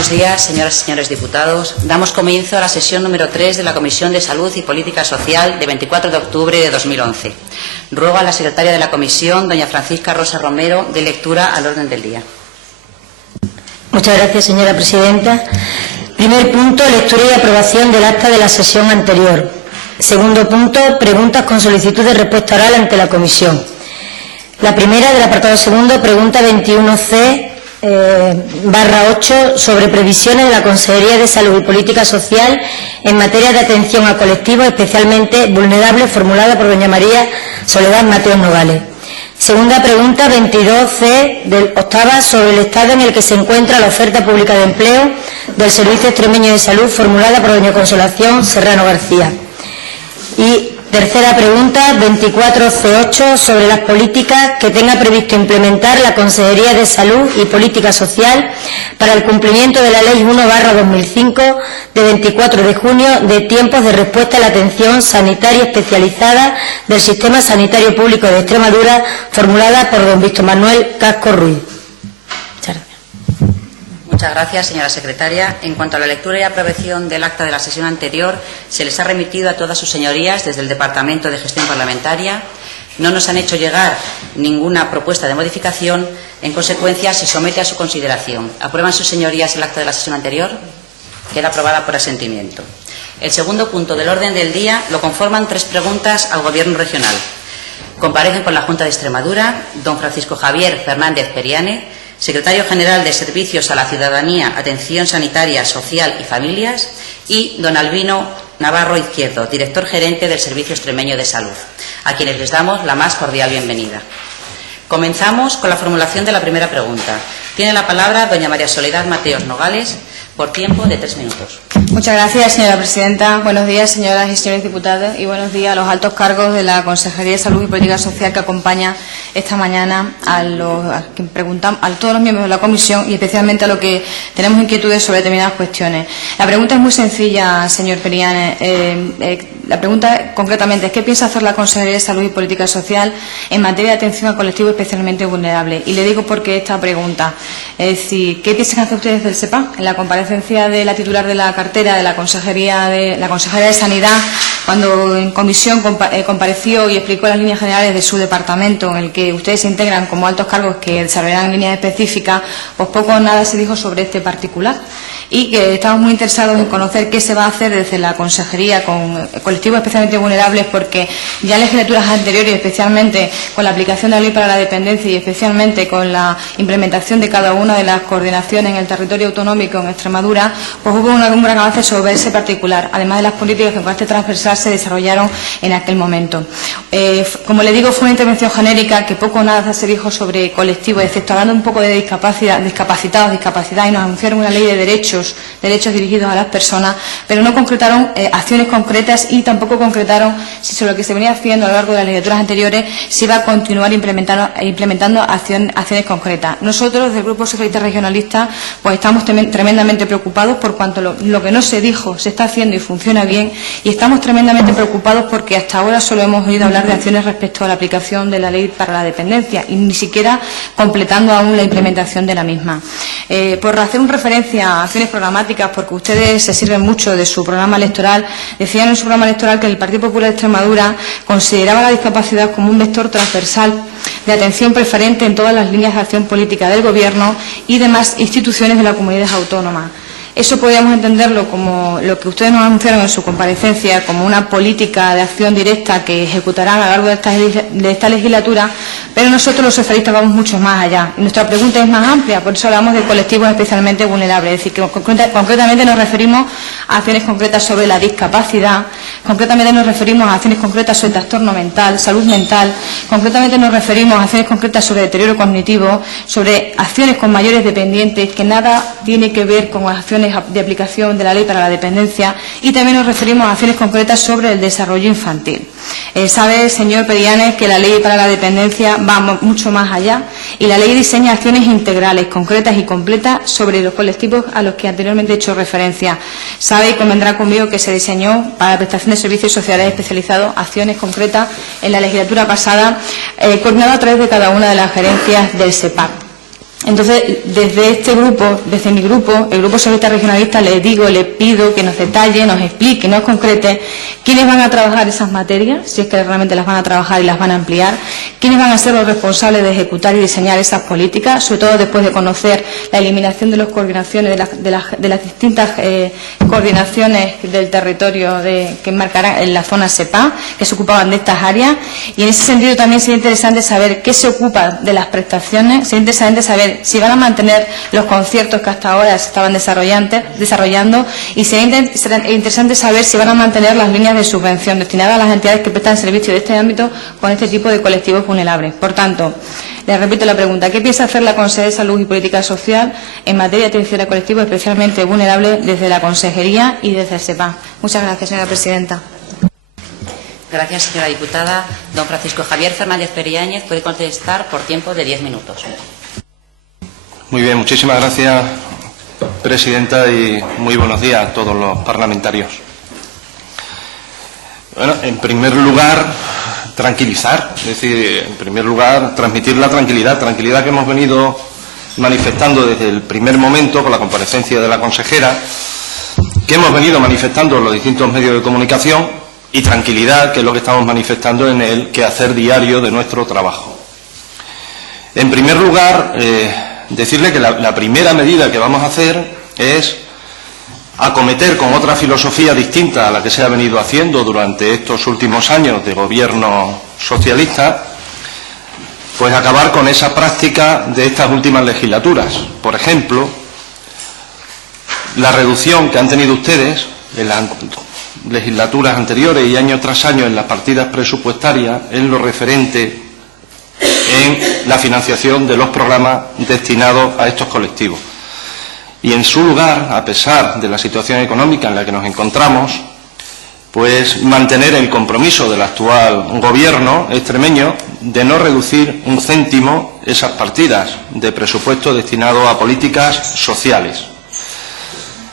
buenos días, señoras y señores diputados. Damos comienzo a la sesión número 3 de la Comisión de Salud y Política Social de 24 de octubre de 2011. Ruego a la secretaria de la Comisión, doña Francisca Rosa Romero, de lectura al orden del día. Muchas gracias, señora presidenta. Primer punto, lectura y aprobación del acta de la sesión anterior. Segundo punto, preguntas con solicitud de respuesta oral ante la comisión. La primera, del apartado segundo, pregunta 21C, /8 sobre previsiones de la Consejería de Salud y Política Social en materia de atención a colectivos especialmente vulnerables, formulada por doña María Soledad Mateos Nogales. Segunda pregunta 22C del octava sobre el estado en el que se encuentra la oferta pública de empleo del Servicio Extremeño de Salud, formulada por doña Consolación Serrano García. Y tercera pregunta, 24C8, sobre las políticas que tenga previsto implementar la Consejería de Salud y Política Social para el cumplimiento de la Ley 1/2005 de 24 de junio de tiempos de respuesta a la atención sanitaria especializada del Sistema Sanitario Público de Extremadura, formulada por don Víctor Manuel Casco Ruiz. Muchas gracias, señora secretaria. En cuanto a la lectura y aprobación del acta de la sesión anterior, se les ha remitido a todas sus señorías desde el Departamento de Gestión Parlamentaria. No nos han hecho llegar ninguna propuesta de modificación. En consecuencia, se somete a su consideración. ¿Aprueban sus señorías el acta de la sesión anterior? Queda aprobada por asentimiento. El segundo punto del orden del día lo conforman 3 preguntas al Gobierno regional. Comparecen por la Junta de Extremadura don Francisco Javier Fernández Periane, secretario general de Servicios a la Ciudadanía, Atención Sanitaria, Social y Familias, y don Albino Navarro Izquierdo, director gerente del Servicio Extremeño de Salud, a quienes les damos la más cordial bienvenida. Comenzamos con la formulación de la primera pregunta. Tiene la palabra doña María Soledad Mateos Nogales, por tiempo de 3 minutos. Muchas gracias, señora presidenta. Buenos días, señoras y señores diputados, y buenos días a los altos cargos de la Consejería de Salud y Política Social que acompaña esta mañana a todos los miembros de la comisión y especialmente a los que tenemos inquietudes sobre determinadas cuestiones. La pregunta es muy sencilla, señor Periane. La pregunta concretamente es: ¿qué piensa hacer la Consejería de Salud y Política Social en materia de atención a colectivos especialmente vulnerables? Y le digo por qué esta pregunta. Es decir, ¿qué piensan hacer ustedes del SEPA? En la comparecencia de la titular de la cartera de la consejera de Sanidad, cuando en comisión compareció y explicó las líneas generales de su departamento, en el que ustedes se integran como altos cargos que desarrollarán líneas específicas, pues poco o nada se dijo sobre este particular. Y que estamos muy interesados en conocer qué se va a hacer desde la Consejería con colectivos especialmente vulnerables, porque ya en legislaturas anteriores, especialmente con la aplicación de la Ley para la Dependencia y especialmente con la implementación de cada una de las coordinaciones en el territorio autonómico en Extremadura, pues hubo un gran avance sobre ese particular, además de las políticas que con carácter transversal se desarrollaron en aquel momento. Como le digo, fue una intervención genérica que poco o nada se dijo sobre colectivos, excepto hablando un poco de discapacitados, discapacidad, y nos anunciaron una ley de derechos dirigidos a las personas, pero no concretaron acciones concretas y tampoco concretaron si sobre lo que se venía haciendo a lo largo de las legislaturas anteriores se iba a continuar implementando acciones concretas. Nosotros, desde el Grupo Socialista Regionalista, pues estamos tremendamente preocupados por cuanto lo que no se dijo se está haciendo y funciona bien, y estamos tremendamente preocupados porque hasta ahora solo hemos oído hablar de acciones respecto a la aplicación de la Ley para la Dependencia y ni siquiera completando aún la implementación de la misma. Por hacer una referencia a acciones programáticas, porque ustedes se sirven mucho de su programa electoral, decían en su programa electoral que el Partido Popular de Extremadura consideraba la discapacidad como un vector transversal de atención preferente en todas las líneas de acción política del Gobierno y demás instituciones de la comunidad autónoma. Eso podríamos entenderlo como lo que ustedes nos anunciaron en su comparecencia, como una política de acción directa que ejecutarán a lo largo de esta legislatura, pero nosotros los socialistas vamos mucho más allá. Y nuestra pregunta es más amplia, por eso hablamos de colectivos especialmente vulnerables. Es decir, que concretamente nos referimos a acciones concretas sobre la discapacidad, concretamente nos referimos a acciones concretas sobre trastorno mental, salud mental, concretamente nos referimos a acciones concretas sobre deterioro cognitivo, sobre acciones con mayores dependientes, que nada tiene que ver con acciones de aplicación de la Ley para la Dependencia, y también nos referimos a acciones concretas sobre el desarrollo infantil. Sabe, señor Periane, que la Ley para la Dependencia va mucho más allá y la Ley diseña acciones integrales, concretas y completas sobre los colectivos a los que anteriormente he hecho referencia. Sabe y convendrá conmigo que se diseñó para la prestación de servicios sociales especializados acciones concretas en la legislatura pasada, coordinado a través de cada una de las gerencias del SEPAC. Entonces, desde este grupo, desde mi grupo, el Grupo Socialista Regionalista, les pido que nos detalle, nos explique, nos concrete quiénes van a trabajar esas materias, si es que realmente las van a trabajar y las van a ampliar, quiénes van a ser los responsables de ejecutar y diseñar esas políticas, sobre todo después de conocer la eliminación de las coordinaciones, de las distintas coordinaciones del territorio que enmarcarán en la zona SEPA, que se ocupaban de estas áreas. Y en ese sentido también sería interesante saber qué se ocupa de las prestaciones, sería interesante saber si van a mantener los conciertos que hasta ahora se estaban desarrollando, y sería interesante saber si van a mantener las líneas de subvención destinadas a las entidades que prestan servicio de este ámbito con este tipo de colectivos vulnerables. Por tanto, les repito la pregunta: ¿qué piensa hacer la Consejería de Salud y Política Social en materia de atención a colectivos especialmente vulnerables desde la Consejería y desde el SEPA? Muchas gracias, señora presidenta. Gracias, señora diputada. Don Francisco Javier Fernández Periáñez puede contestar por tiempo de 10 minutos. Muy bien, muchísimas gracias, presidenta, y muy buenos días a todos los parlamentarios. Bueno, en primer lugar, tranquilizar, es decir, en primer lugar, transmitir la tranquilidad que hemos venido manifestando desde el primer momento con la comparecencia de la consejera, que hemos venido manifestando en los distintos medios de comunicación, y tranquilidad, que es lo que estamos manifestando en el quehacer diario de nuestro trabajo. En primer lugar, decirle que la primera medida que vamos a hacer es acometer con otra filosofía distinta a la que se ha venido haciendo durante estos últimos años de gobierno socialista, pues acabar con esa práctica de estas últimas legislaturas. Por ejemplo, la reducción que han tenido ustedes en las legislaturas anteriores y año tras año en las partidas presupuestarias en lo referente en la financiación de los programas destinados a estos colectivos. Y en su lugar, a pesar de la situación económica en la que nos encontramos, pues mantener el compromiso del actual gobierno extremeño de no reducir un céntimo esas partidas de presupuesto destinados a políticas sociales.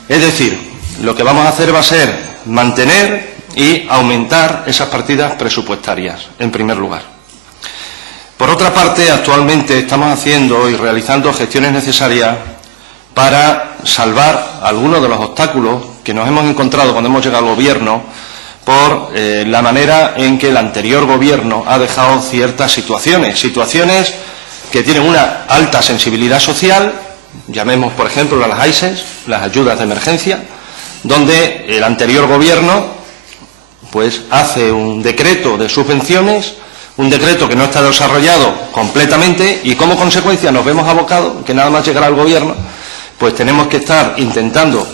Es decir, lo que vamos a hacer va a ser mantener y aumentar esas partidas presupuestarias, en primer lugar. Por otra parte, actualmente estamos haciendo y realizando gestiones necesarias para salvar algunos de los obstáculos que nos hemos encontrado cuando hemos llegado al gobierno por la manera en que el anterior gobierno ha dejado ciertas situaciones que tienen una alta sensibilidad social, llamemos por ejemplo a las AISES, las ayudas de emergencia, donde el anterior gobierno pues hace un decreto de subvenciones, un decreto que no está desarrollado completamente, y como consecuencia nos vemos abocados, que nada más llegar al gobierno, pues tenemos que estar intentando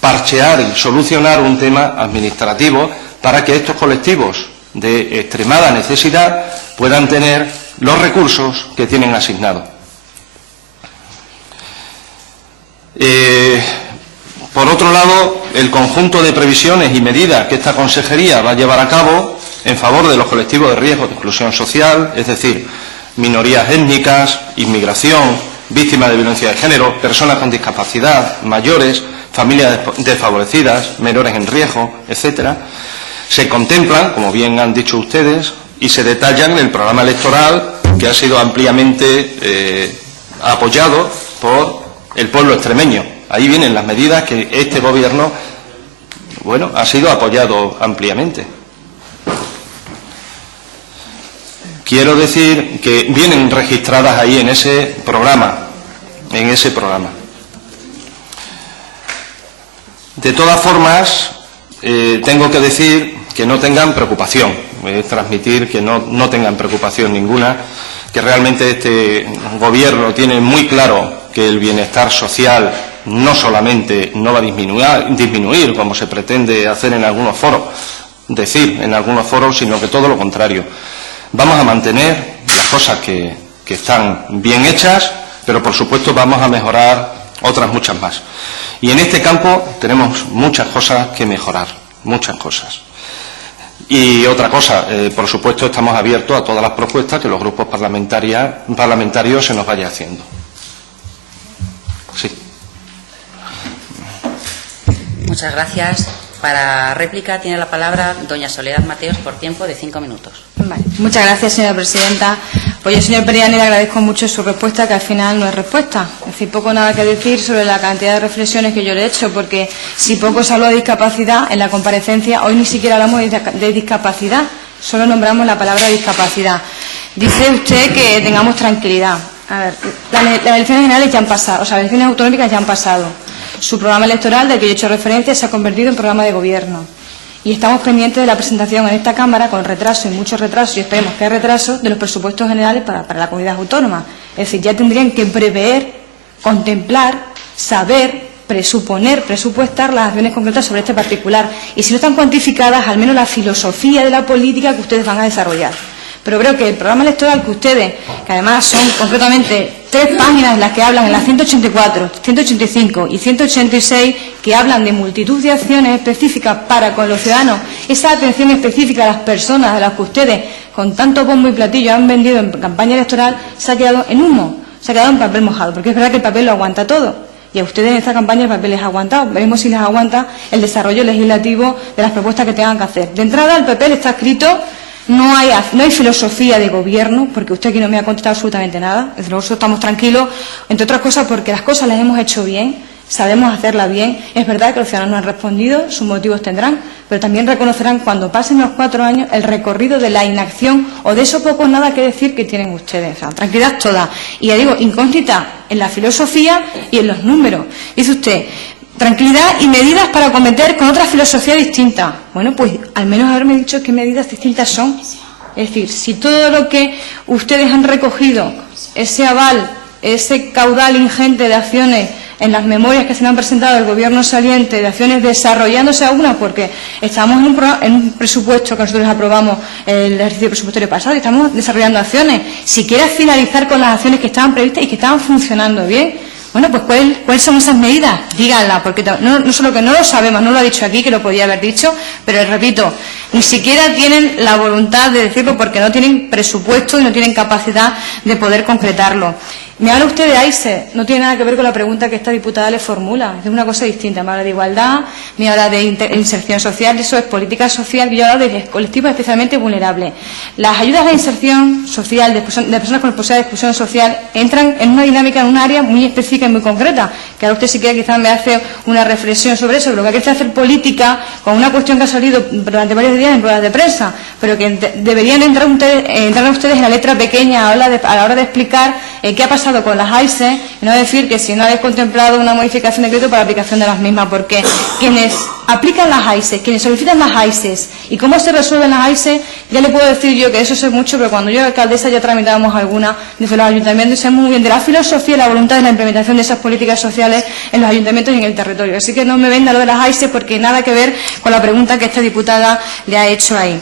parchear y solucionar un tema administrativo para que estos colectivos de extremada necesidad puedan tener los recursos que tienen asignados. Por otro lado, el conjunto de previsiones y medidas que esta consejería va a llevar a cabo en favor de los colectivos de riesgo de exclusión social, es decir, minorías étnicas, inmigración, víctimas de violencia de género, personas con discapacidad, mayores, familias desfavorecidas, menores en riesgo, etcétera, se contemplan, como bien han dicho ustedes, y se detallan en el programa electoral que ha sido ampliamente apoyado por el pueblo extremeño. Ahí vienen las medidas que este gobierno, bueno, ha sido apoyado ampliamente. Quiero decir que vienen registradas ahí en ese programa, De todas formas, tengo que decir que no tengan preocupación, transmitir que no tengan preocupación ninguna, que realmente este gobierno tiene muy claro que el bienestar social no solamente no va a disminuir como se pretende hacer en algunos foros, sino que todo lo contrario. Vamos a mantener las cosas que están bien hechas, pero por supuesto vamos a mejorar otras muchas más. Y en este campo tenemos muchas cosas que mejorar, muchas cosas. Y otra cosa, por supuesto estamos abiertos a todas las propuestas que los grupos parlamentarios se nos vaya haciendo. Sí. Muchas gracias. Para réplica tiene la palabra doña Soledad Mateos por tiempo de 5 minutos. Vale. Muchas gracias, señora presidenta. Pues yo, señor Periani, le agradezco mucho su respuesta, que al final no es respuesta. Es decir, poco nada que decir sobre la cantidad de reflexiones que yo le he hecho, porque si poco se habló de discapacidad en la comparecencia, hoy ni siquiera hablamos de discapacidad, solo nombramos la palabra discapacidad. Dice usted que tengamos tranquilidad. A ver, las elecciones generales ya han pasado, o sea, las elecciones autonómicas ya han pasado. Su programa electoral, del que yo he hecho referencia, se ha convertido en programa de gobierno. Y estamos pendientes de la presentación en esta Cámara, con retraso y mucho retraso, y esperemos que haya retraso, de los presupuestos generales para la comunidad autónoma. Es decir, ya tendrían que prever, contemplar, saber, presuponer, presupuestar las acciones concretas sobre este particular. Y si no están cuantificadas, al menos la filosofía de la política que ustedes van a desarrollar. Pero creo que el programa electoral que ustedes, que además son concretamente 3 páginas en las que hablan, en las 184, 185 y 186, que hablan de multitud de acciones específicas para con los ciudadanos, esa atención específica a las personas a las que ustedes con tanto bombo y platillo han vendido en campaña electoral, se ha quedado en humo, se ha quedado en papel mojado, porque es verdad que el papel lo aguanta todo. Y a ustedes en esta campaña el papel les ha aguantado. Veremos si les aguanta el desarrollo legislativo de las propuestas que tengan que hacer. De entrada, el papel está escrito. No hay filosofía de gobierno, porque usted aquí no me ha contestado absolutamente nada. Desde luego estamos tranquilos, entre otras cosas porque las cosas las hemos hecho bien, sabemos hacerlas bien. Es verdad que los ciudadanos no han respondido, sus motivos tendrán, pero también reconocerán cuando pasen los 4 años el recorrido de la inacción o de eso poco o nada que decir que tienen ustedes. O sea, tranquilidad toda. Y ya digo, incógnita en la filosofía y en los números. Dice usted, tranquilidad y medidas para acometer con otra filosofía distinta. Bueno, pues al menos haberme dicho qué medidas distintas son. Es decir, si todo lo que ustedes han recogido, ese aval, ese caudal ingente de acciones en las memorias que se le han presentado al Gobierno saliente, de acciones desarrollándose algunas, porque estamos en un presupuesto que nosotros aprobamos el ejercicio presupuestario pasado y estamos desarrollando acciones. Si quieres finalizar con las acciones que estaban previstas y que estaban funcionando bien, bueno, pues ¿cuáles son esas medidas? Díganla, porque no solo que no lo sabemos, no lo ha dicho aquí, que lo podía haber dicho, pero repito, ni siquiera tienen la voluntad de decirlo porque no tienen presupuesto y no tienen capacidad de poder concretarlo. Me habla usted de AISE, no tiene nada que ver con la pregunta que esta diputada le formula, es una cosa distinta. Me habla de igualdad, me habla de inserción social, eso es política social, y yo hablo de colectivos especialmente vulnerables. Las ayudas de inserción social de personas con posibilidad de exclusión social entran en una dinámica, en un área muy específica y muy concreta, que ahora usted si quiere quizás me hace una reflexión sobre eso, pero que hay que hacer política con una cuestión que ha salido durante varios días en ruedas de prensa, pero que deberían entrar ustedes en la letra pequeña a la hora de explicar qué ha pasado con las AISE y no decir que si no habéis contemplado una modificación de decreto para la aplicación de las mismas, porque quienes aplican las AISE, quienes solicitan las AISE y cómo se resuelven las AISE, ya le puedo decir yo que eso sé mucho, pero cuando yo era alcaldesa ya tramitábamos alguna desde los ayuntamientos y sabemos muy bien de la filosofía y la voluntad de la implementación de esas políticas sociales en los ayuntamientos y en el territorio. Así que no me venga lo de las AISE porque nada que ver con la pregunta que esta diputada le ha hecho ahí.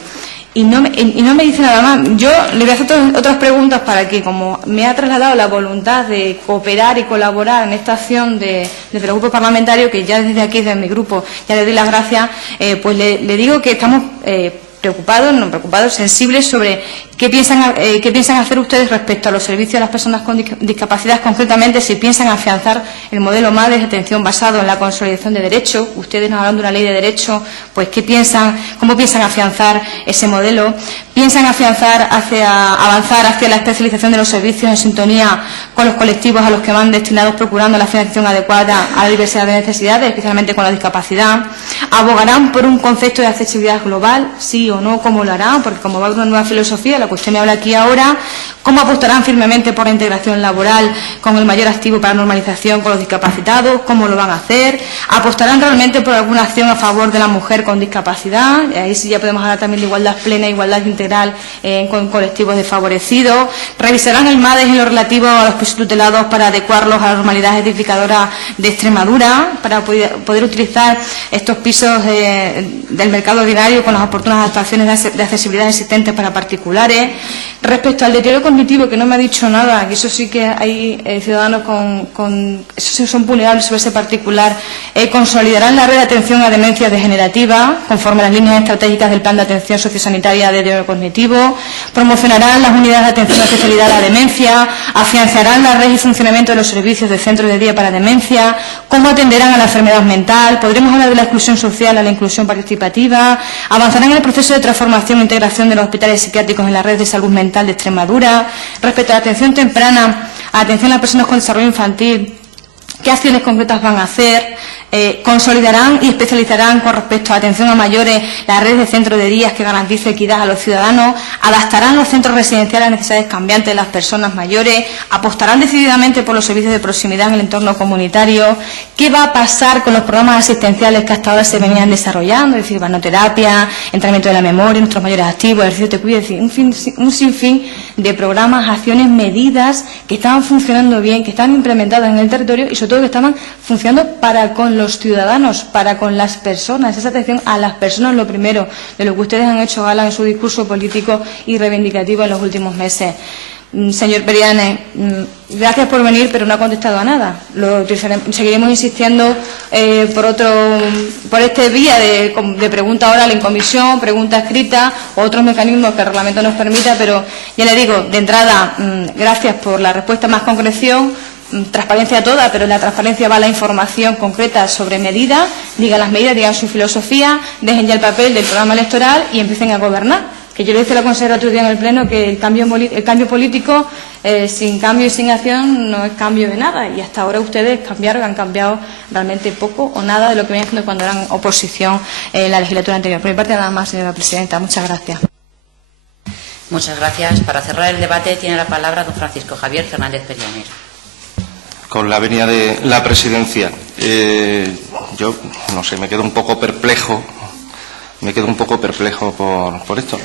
Y no me dice nada más. Yo le voy a hacer otras preguntas para que, como me ha trasladado la voluntad de cooperar y colaborar en esta acción desde el grupo parlamentario, que ya desde aquí, desde mi grupo, ya le doy las gracias, pues le digo que estamos preocupados, sensibles sobre qué piensan hacer ustedes respecto a los servicios a las personas con discapacidad, concretamente si piensan afianzar el modelo MADES de atención basado en la consolidación de derechos. Ustedes nos hablan de una ley de derechos, pues cómo piensan afianzar ese modelo. ¿Piensan avanzar hacia la especialización de los servicios en sintonía con los colectivos a los que van destinados, procurando la financiación adecuada a la diversidad de necesidades, especialmente con la discapacidad? ¿Abogarán por un concepto de accesibilidad global? ¿Sí o no? ¿Cómo lo harán? Porque como va a haber una nueva filosofía, la que usted me habla aquí ahora, ¿cómo apostarán firmemente por la integración laboral con el mayor activo para la normalización con los discapacitados? ¿Cómo lo van a hacer? ¿Apostarán realmente por alguna acción a favor de la mujer con discapacidad? Ahí sí ya podemos hablar también de igualdad plena, igualdad integral con colectivos desfavorecidos. ¿Revisarán el MADES en lo relativo a los pisos tutelados para adecuarlos a la normalidad edificadora de Extremadura, para poder utilizar estos pisos del mercado ordinario con las oportunas adaptaciones de accesibilidad existentes para particulares? Respecto al deterioro cognitivo, que no me ha dicho nada, que eso sí que hay ciudadanos eso son vulnerables sobre ese particular, ¿consolidarán la red de atención a demencias degenerativas conforme a las líneas estratégicas del Plan de Atención Sociosanitaria de deterioro cognitivo? cognitivo, promocionarán las unidades de atención especialidad a la demencia, afianzarán la red y funcionamiento de los servicios de centros de día para demencia, cómo atenderán a la enfermedad mental, podremos hablar de la exclusión social a la inclusión participativa, avanzarán en el proceso de transformación e integración de los hospitales psiquiátricos en la red de salud mental de Extremadura, respecto a la atención temprana, a atención a las personas con desarrollo infantil, qué acciones concretas van a hacer, consolidarán y especializarán con respecto a atención a mayores la red de centros de días que garantice equidad a los ciudadanos, adaptarán los centros residenciales a las necesidades cambiantes de las personas mayores, apostarán decididamente por los servicios de proximidad en el entorno comunitario, qué va a pasar con los programas asistenciales que hasta ahora se venían desarrollando, es decir, vanoterapia, entrenamiento de la memoria, nuestros mayores activos, ejercicio de cuidado, es decir, un sinfín de programas, acciones, medidas que estaban funcionando bien, que estaban implementadas en el territorio y sobre todo que estaban funcionando para con los ciudadanos, para con las personas, esa atención a las personas, lo primero, de lo que ustedes han hecho gala en su discurso político y reivindicativo en los últimos meses. Señor Periane, gracias por venir, pero no ha contestado a nada. Seguiremos insistiendo por este vía de pregunta oral en comisión, pregunta escrita, o otros mecanismos que el reglamento nos permita, pero ya le digo, de entrada, gracias por la respuesta, más concreción, transparencia toda, pero en la transparencia va la información concreta sobre medidas, digan las medidas, digan su filosofía, dejen ya el papel del programa electoral y empiecen a gobernar. Que yo le decía a la consejera otro día en el Pleno que el cambio político sin cambio y sin acción no es cambio de nada, y hasta ahora ustedes han cambiado realmente poco o nada de lo que venían haciendo cuando eran oposición en la legislatura anterior. Por mi parte nada más, señora presidenta. Muchas gracias. Muchas gracias. Para cerrar el debate tiene la palabra don Francisco Javier Fernández Periane. Con la venia de la presidencia, yo no sé, me quedo un poco perplejo por esto.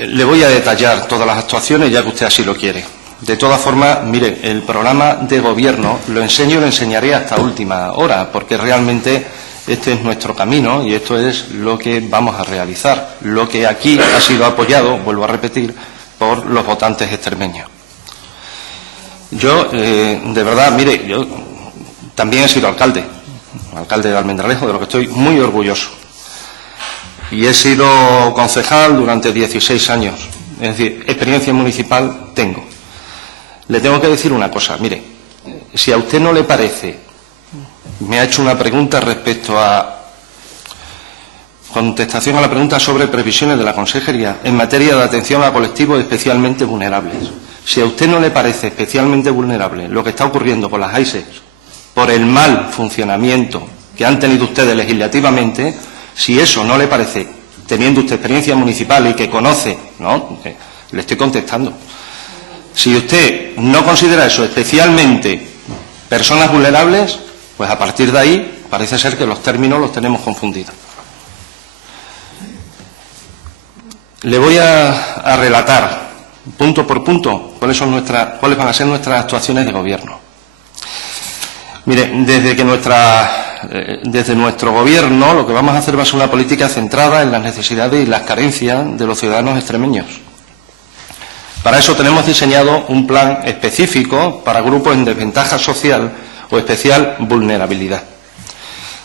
Le voy a detallar todas las actuaciones ya que usted así lo quiere. De todas formas, mire, el programa de gobierno lo enseñaré hasta última hora, porque realmente este es nuestro camino y esto es lo que vamos a realizar. Lo que aquí ha sido apoyado, vuelvo a repetir, por los votantes extremeños. Yo, de verdad, mire, yo también he sido alcalde de Almendralejo, de lo que estoy muy orgulloso. Y he sido concejal durante 16 años. Es decir, experiencia municipal tengo. Le tengo que decir una cosa, mire, si a usted no le parece, me ha hecho una pregunta respecto a contestación a la pregunta sobre previsiones de la Consejería en materia de atención a colectivos especialmente vulnerables. Si a usted no le parece especialmente vulnerable lo que está ocurriendo con las AISES por el mal funcionamiento que han tenido ustedes legislativamente, si eso no le parece, teniendo usted experiencia municipal y que conoce, ¿no? Le estoy contestando. Si usted no considera eso especialmente personas vulnerables, pues a partir de ahí parece ser que los términos los tenemos confundidos. Le voy a relatar punto por punto cuáles van a ser nuestras actuaciones de gobierno. Mire, desde nuestro gobierno lo que vamos a hacer va a ser una política centrada en las necesidades y las carencias de los ciudadanos extremeños. Para eso tenemos diseñado un plan específico para grupos en desventaja social o especial vulnerabilidad,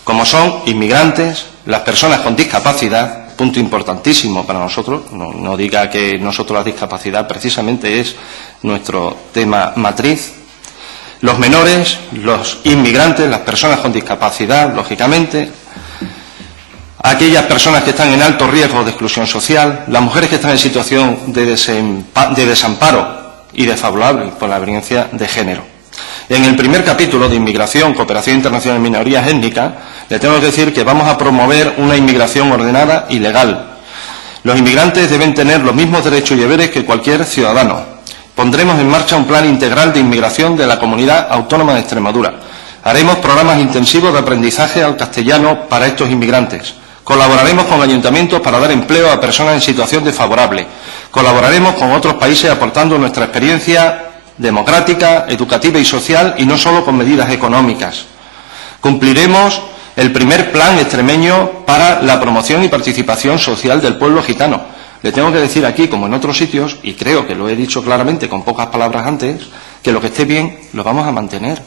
como son inmigrantes, las personas con discapacidad, punto importantísimo para nosotros, no diga que nosotros la discapacidad precisamente es nuestro tema matriz, los menores, los inmigrantes, las personas con discapacidad, lógicamente, aquellas personas que están en alto riesgo de exclusión social, las mujeres que están en situación de desamparo y desfavorable por la violencia de género. En el primer capítulo de Inmigración, Cooperación Internacional en Minorías Étnicas, le tengo que decir que vamos a promover una inmigración ordenada y legal. Los inmigrantes deben tener los mismos derechos y deberes que cualquier ciudadano. Pondremos en marcha un plan integral de inmigración de la Comunidad Autónoma de Extremadura. Haremos programas intensivos de aprendizaje al castellano para estos inmigrantes. Colaboraremos con ayuntamientos para dar empleo a personas en situación desfavorable. Colaboraremos con otros países aportando nuestra experiencia democrática, educativa y social, y no solo con medidas económicas. Cumpliremos el primer plan extremeño para la promoción y participación social del pueblo gitano. Le tengo que decir aquí, como en otros sitios, y creo que lo he dicho claramente con pocas palabras antes, que lo que esté bien lo vamos a mantener.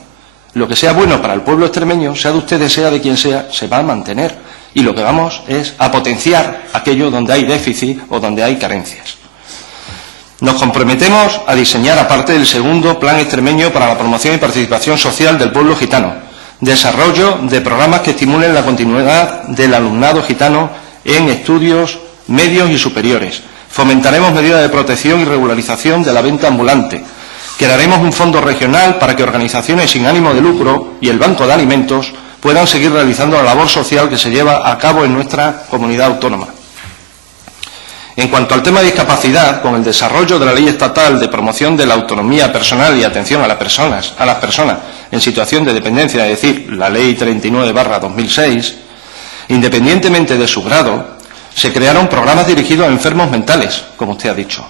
Lo que sea bueno para el pueblo extremeño, sea de ustedes, sea de quien sea, se va a mantener. y lo que vamos es a potenciar aquello donde hay déficit o donde hay carencias. Nos comprometemos a diseñar, aparte del segundo Plan Extremeño para la promoción y participación social del pueblo gitano, desarrollo de programas que estimulen la continuidad del alumnado gitano en estudios medios y superiores. Fomentaremos medidas de protección y regularización de la venta ambulante. Crearemos un fondo regional para que organizaciones sin ánimo de lucro y el Banco de Alimentos puedan seguir realizando la labor social que se lleva a cabo en nuestra comunidad autónoma. En cuanto al tema de discapacidad, con el desarrollo de la Ley Estatal de Promoción de la Autonomía Personal y Atención a las personas en situación de dependencia, es decir, la Ley 39/2006, independientemente de su grado, se crearon programas dirigidos a enfermos mentales, como usted ha dicho.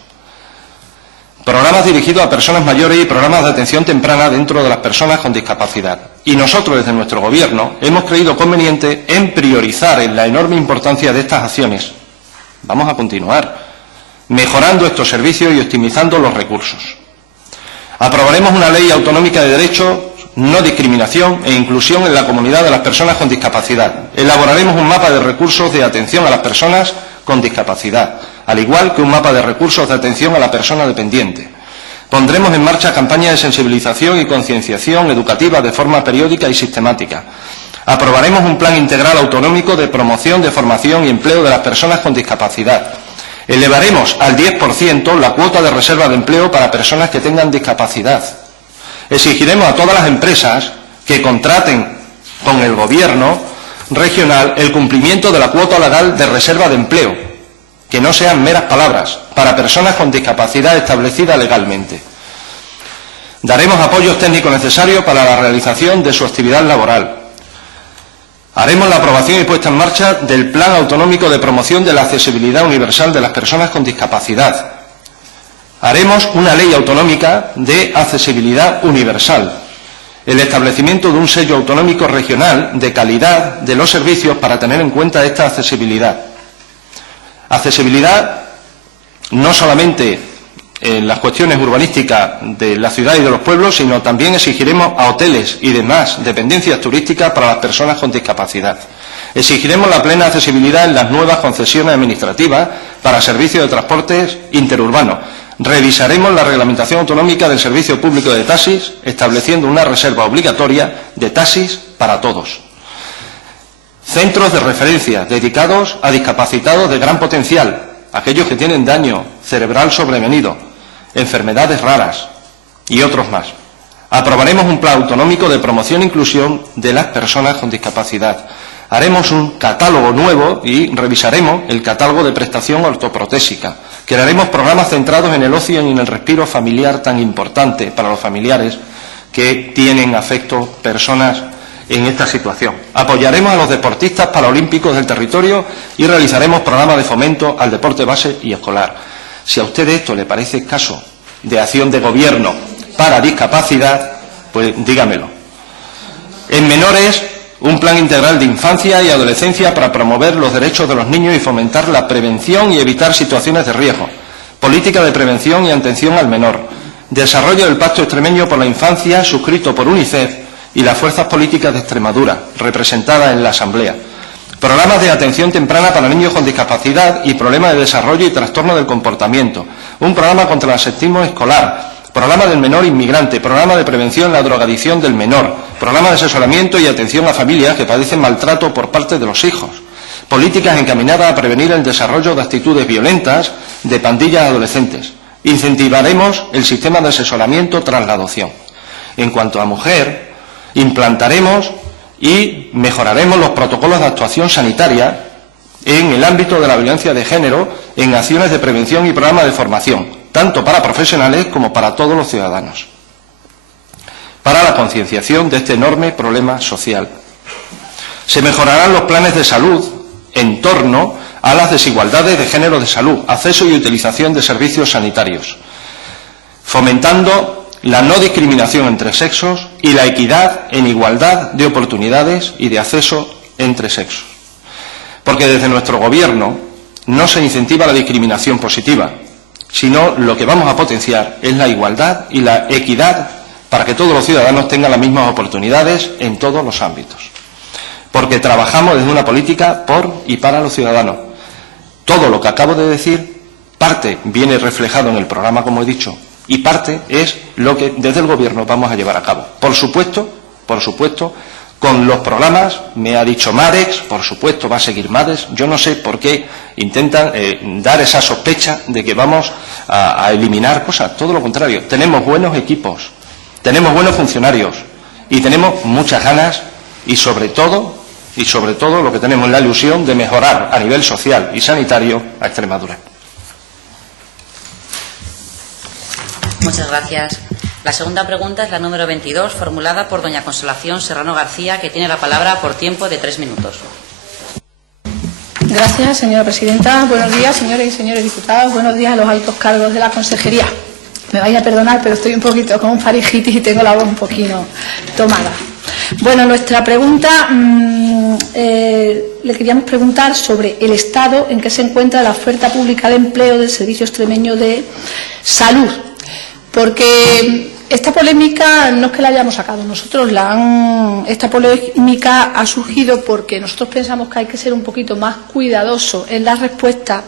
Programas dirigidos a personas mayores y programas de atención temprana dentro de las personas con discapacidad. Y nosotros, desde nuestro Gobierno, hemos creído conveniente en priorizar en la enorme importancia de estas acciones. Vamos a continuar mejorando estos servicios y optimizando los recursos. Aprobaremos una ley autonómica de derechos, no discriminación e inclusión en la comunidad de las personas con discapacidad. Elaboraremos un mapa de recursos de atención a las personas con discapacidad, al igual que un mapa de recursos de atención a la persona dependiente. Pondremos en marcha campañas de sensibilización y concienciación educativa de forma periódica y sistemática. Aprobaremos un plan integral autonómico de promoción de formación y empleo de las personas con discapacidad. Elevaremos al 10% la cuota de reserva de empleo para personas que tengan discapacidad. Exigiremos a todas las empresas que contraten con el Gobierno regional el cumplimiento de la cuota legal de reserva de empleo, que no sean meras palabras, para personas con discapacidad establecida legalmente. Daremos apoyos técnicos necesarios para la realización de su actividad laboral. Haremos la aprobación y puesta en marcha del Plan Autonómico de Promoción de la Accesibilidad Universal de las Personas con Discapacidad. Haremos una ley autonómica de accesibilidad universal. El establecimiento de un sello autonómico regional de calidad de los servicios para tener en cuenta esta accesibilidad. Accesibilidad no solamente en las cuestiones urbanísticas de la ciudad y de los pueblos, sino también exigiremos a hoteles y demás dependencias turísticas para las personas con discapacidad. Exigiremos la plena accesibilidad en las nuevas concesiones administrativas para servicios de transportes interurbanos. Revisaremos la reglamentación autonómica del servicio público de taxis, estableciendo una reserva obligatoria de taxis para todos. Centros de referencia dedicados a discapacitados de gran potencial, aquellos que tienen daño cerebral sobrevenido, enfermedades raras y otros más. Aprobaremos un plan autonómico de promoción e inclusión de las personas con discapacidad. Haremos un catálogo nuevo y revisaremos el catálogo de prestación ortoprotésica. Crearemos programas centrados en el ocio y en el respiro familiar tan importante para los familiares que tienen afecto personas en esta situación. Apoyaremos a los deportistas paralímpicos del territorio y realizaremos programas de fomento al deporte base y escolar. Si a usted esto le parece escaso de acción de gobierno para discapacidad, pues dígamelo. En menores, un plan integral de infancia y adolescencia para promover los derechos de los niños y fomentar la prevención y evitar situaciones de riesgo. Política de prevención y atención al menor. Desarrollo del Pacto Extremeño por la Infancia, suscrito por UNICEF y las fuerzas políticas de Extremadura, representadas en la Asamblea. Programas de atención temprana para niños con discapacidad y problemas de desarrollo y trastorno del comportamiento. Un programa contra el absentismo escolar. Programa del menor inmigrante. Programa de prevención de la drogadicción del menor. Programa de asesoramiento y atención a familias que padecen maltrato por parte de los hijos. Políticas encaminadas a prevenir el desarrollo de actitudes violentas de pandillas adolescentes. Incentivaremos el sistema de asesoramiento tras la adopción. En cuanto a mujer, implantaremos y mejoraremos los protocolos de actuación sanitaria en el ámbito de la violencia de género, en acciones de prevención y programas de formación, tanto para profesionales como para todos los ciudadanos, para la concienciación de este enorme problema social. Se mejorarán los planes de salud en torno a las desigualdades de género de salud, acceso y utilización de servicios sanitarios, fomentando la no discriminación entre sexos y la equidad en igualdad de oportunidades y de acceso entre sexos. Porque desde nuestro Gobierno no se incentiva la discriminación positiva, sino lo que vamos a potenciar es la igualdad y la equidad para que todos los ciudadanos tengan las mismas oportunidades en todos los ámbitos. porque trabajamos desde una política por y para los ciudadanos. Todo lo que acabo de decir, parte viene reflejado en el programa, como he dicho, y parte es lo que desde el Gobierno vamos a llevar a cabo. Por supuesto, con los programas, me ha dicho Madex, por supuesto va a seguir Madex. Yo no sé por qué intentan dar esa sospecha de que vamos a eliminar cosas. Todo lo contrario, tenemos buenos equipos, tenemos buenos funcionarios y tenemos muchas ganas y sobre todo lo que tenemos es la ilusión de mejorar a nivel social y sanitario a Extremadura. Muchas gracias. La segunda pregunta es la número 22, formulada por doña Consolación Serrano García, que tiene la palabra por tiempo de 3 minutos. Gracias, señora presidenta. Buenos días, señores y señores diputados. Buenos días a los altos cargos de la consejería. Me vais a perdonar, pero estoy un poquito con faringitis y tengo la voz un poquito tomada. Bueno, nuestra pregunta, le queríamos preguntar sobre el estado en que se encuentra la oferta pública de empleo del Servicio Extremeño de Salud. Porque esta polémica no es que la hayamos sacado nosotros, esta polémica ha surgido porque nosotros pensamos que hay que ser un poquito más cuidadoso en la respuesta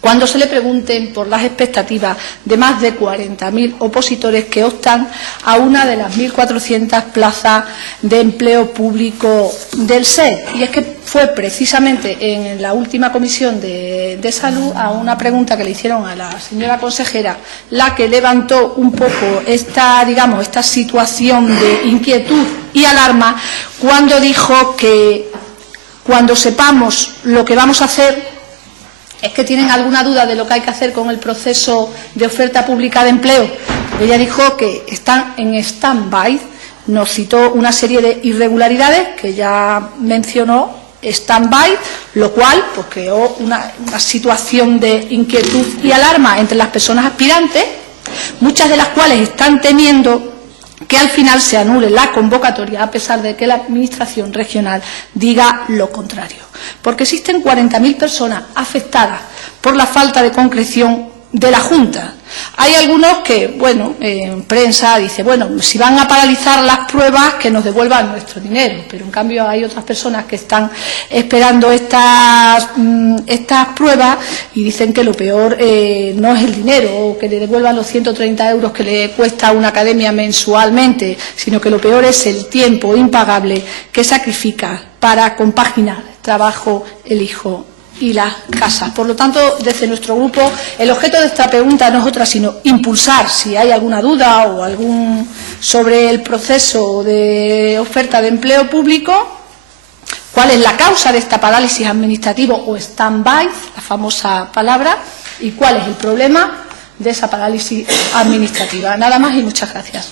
cuando se le pregunten por las expectativas de más de 40.000 opositores que optan a una de las 1.400 plazas de empleo público del SED. Y es que fue precisamente en la última comisión de salud, a una pregunta que le hicieron a la señora consejera, la que levantó un poco esta situación de inquietud y alarma, cuando dijo que cuando sepamos lo que vamos a hacer, ¿es que tienen alguna duda de lo que hay que hacer con el proceso de oferta pública de empleo? Ella dijo que están en stand-by, nos citó una serie de irregularidades que ya mencionó, stand-by, lo cual pues, creó una situación de inquietud y alarma entre las personas aspirantes, muchas de las cuales están temiendo que al final se anule la convocatoria, a pesar de que la Administración regional diga lo contrario. Porque existen 40.000 personas afectadas por la falta de concreción de la Junta. Hay algunos que, bueno, en prensa dice, bueno, si van a paralizar las pruebas, que nos devuelvan nuestro dinero, pero en cambio hay otras personas que están esperando estas pruebas y dicen que lo peor no es el dinero o que le devuelvan los 130 euros que le cuesta una academia mensualmente, sino que lo peor es el tiempo impagable que sacrifica para compaginar trabajo, el hijo y las casas. Por lo tanto, desde nuestro grupo, el objeto de esta pregunta no es otra sino impulsar, si hay alguna duda o sobre el proceso de oferta de empleo público, cuál es la causa de esta parálisis administrativa o stand-by, la famosa palabra, y cuál es el problema de esa parálisis administrativa. Nada más y muchas gracias.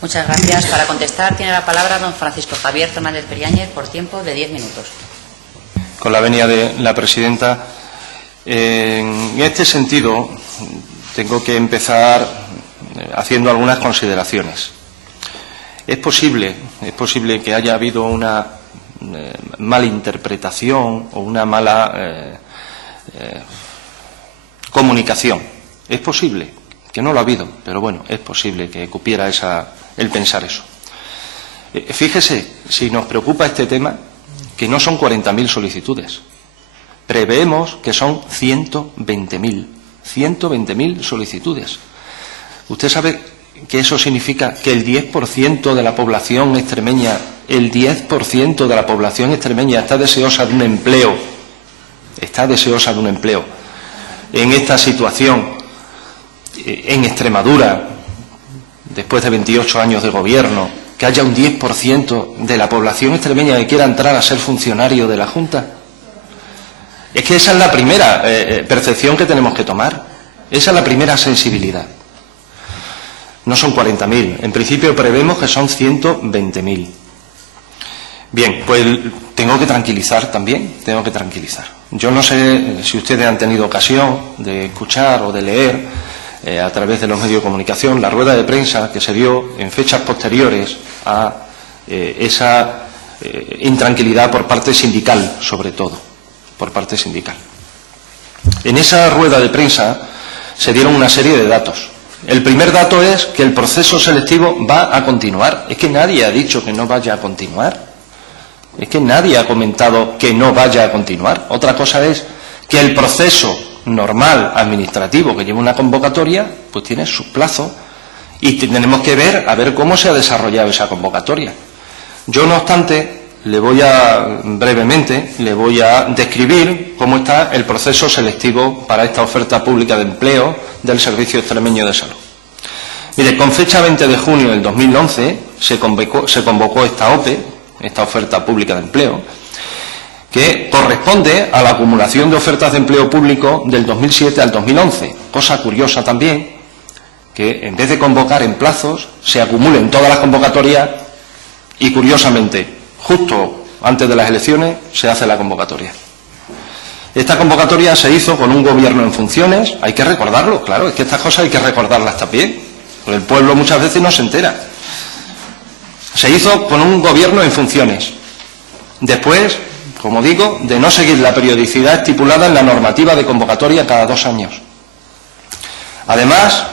Muchas gracias. Para contestar tiene la palabra don Francisco Javier Fernández Periáñez por tiempo de 10 minutos. Con la venia de la presidenta, en este sentido tengo que empezar haciendo algunas consideraciones. Es posible que haya habido una malinterpretación o una mala comunicación. Es posible, que no lo ha habido, pero bueno, es posible que cupiera el pensar eso. Fíjese, si nos preocupa este tema, que no son 40.000 solicitudes. Preveemos que son 120.000 solicitudes. ¿Usted sabe que eso significa que el 10% de la población extremeña, está deseosa de un empleo? Está deseosa de un empleo. En esta situación, en Extremadura, después de 28 años de gobierno, que haya un 10% de la población extremeña que quiera entrar a ser funcionario de la Junta. Es que esa es la primera percepción que tenemos que tomar. Esa es la primera sensibilidad. No son 40.000. En principio prevemos que son 120.000. Bien, pues tengo que tranquilizar también. Yo no sé si ustedes han tenido ocasión de escuchar o de leer a través de los medios de comunicación la rueda de prensa que se dio en fechas posteriores a esa intranquilidad por parte sindical, sobre todo, por parte sindical. En esa rueda de prensa se dieron una serie de datos. El primer dato es que el proceso selectivo va a continuar. Es que nadie ha dicho que no vaya a continuar. Es que nadie ha comentado que no vaya a continuar. Otra cosa es que el proceso normal, administrativo, que lleva una convocatoria, pues tiene sus plazos y tenemos que ver a ver cómo se ha desarrollado esa convocatoria. Yo, no obstante, brevemente le voy a describir cómo está el proceso selectivo para esta oferta pública de empleo del Servicio Extremeño de Salud. Mire, con fecha 20 de junio del 2011 se convocó esta OPE, esta oferta pública de empleo, que corresponde a la acumulación de ofertas de empleo público del 2007 al 2011. Cosa curiosa también, que en vez de convocar en plazos, se acumulen todas las convocatorias y, curiosamente, justo antes de las elecciones se hace la convocatoria. Esta convocatoria se hizo con un gobierno en funciones, hay que recordarlo, claro, es que estas cosas hay que recordarlas también, porque el pueblo muchas veces no se entera. Se hizo con un gobierno en funciones. Después, como digo, de no seguir la periodicidad estipulada en la normativa de convocatoria cada 2 años. Además,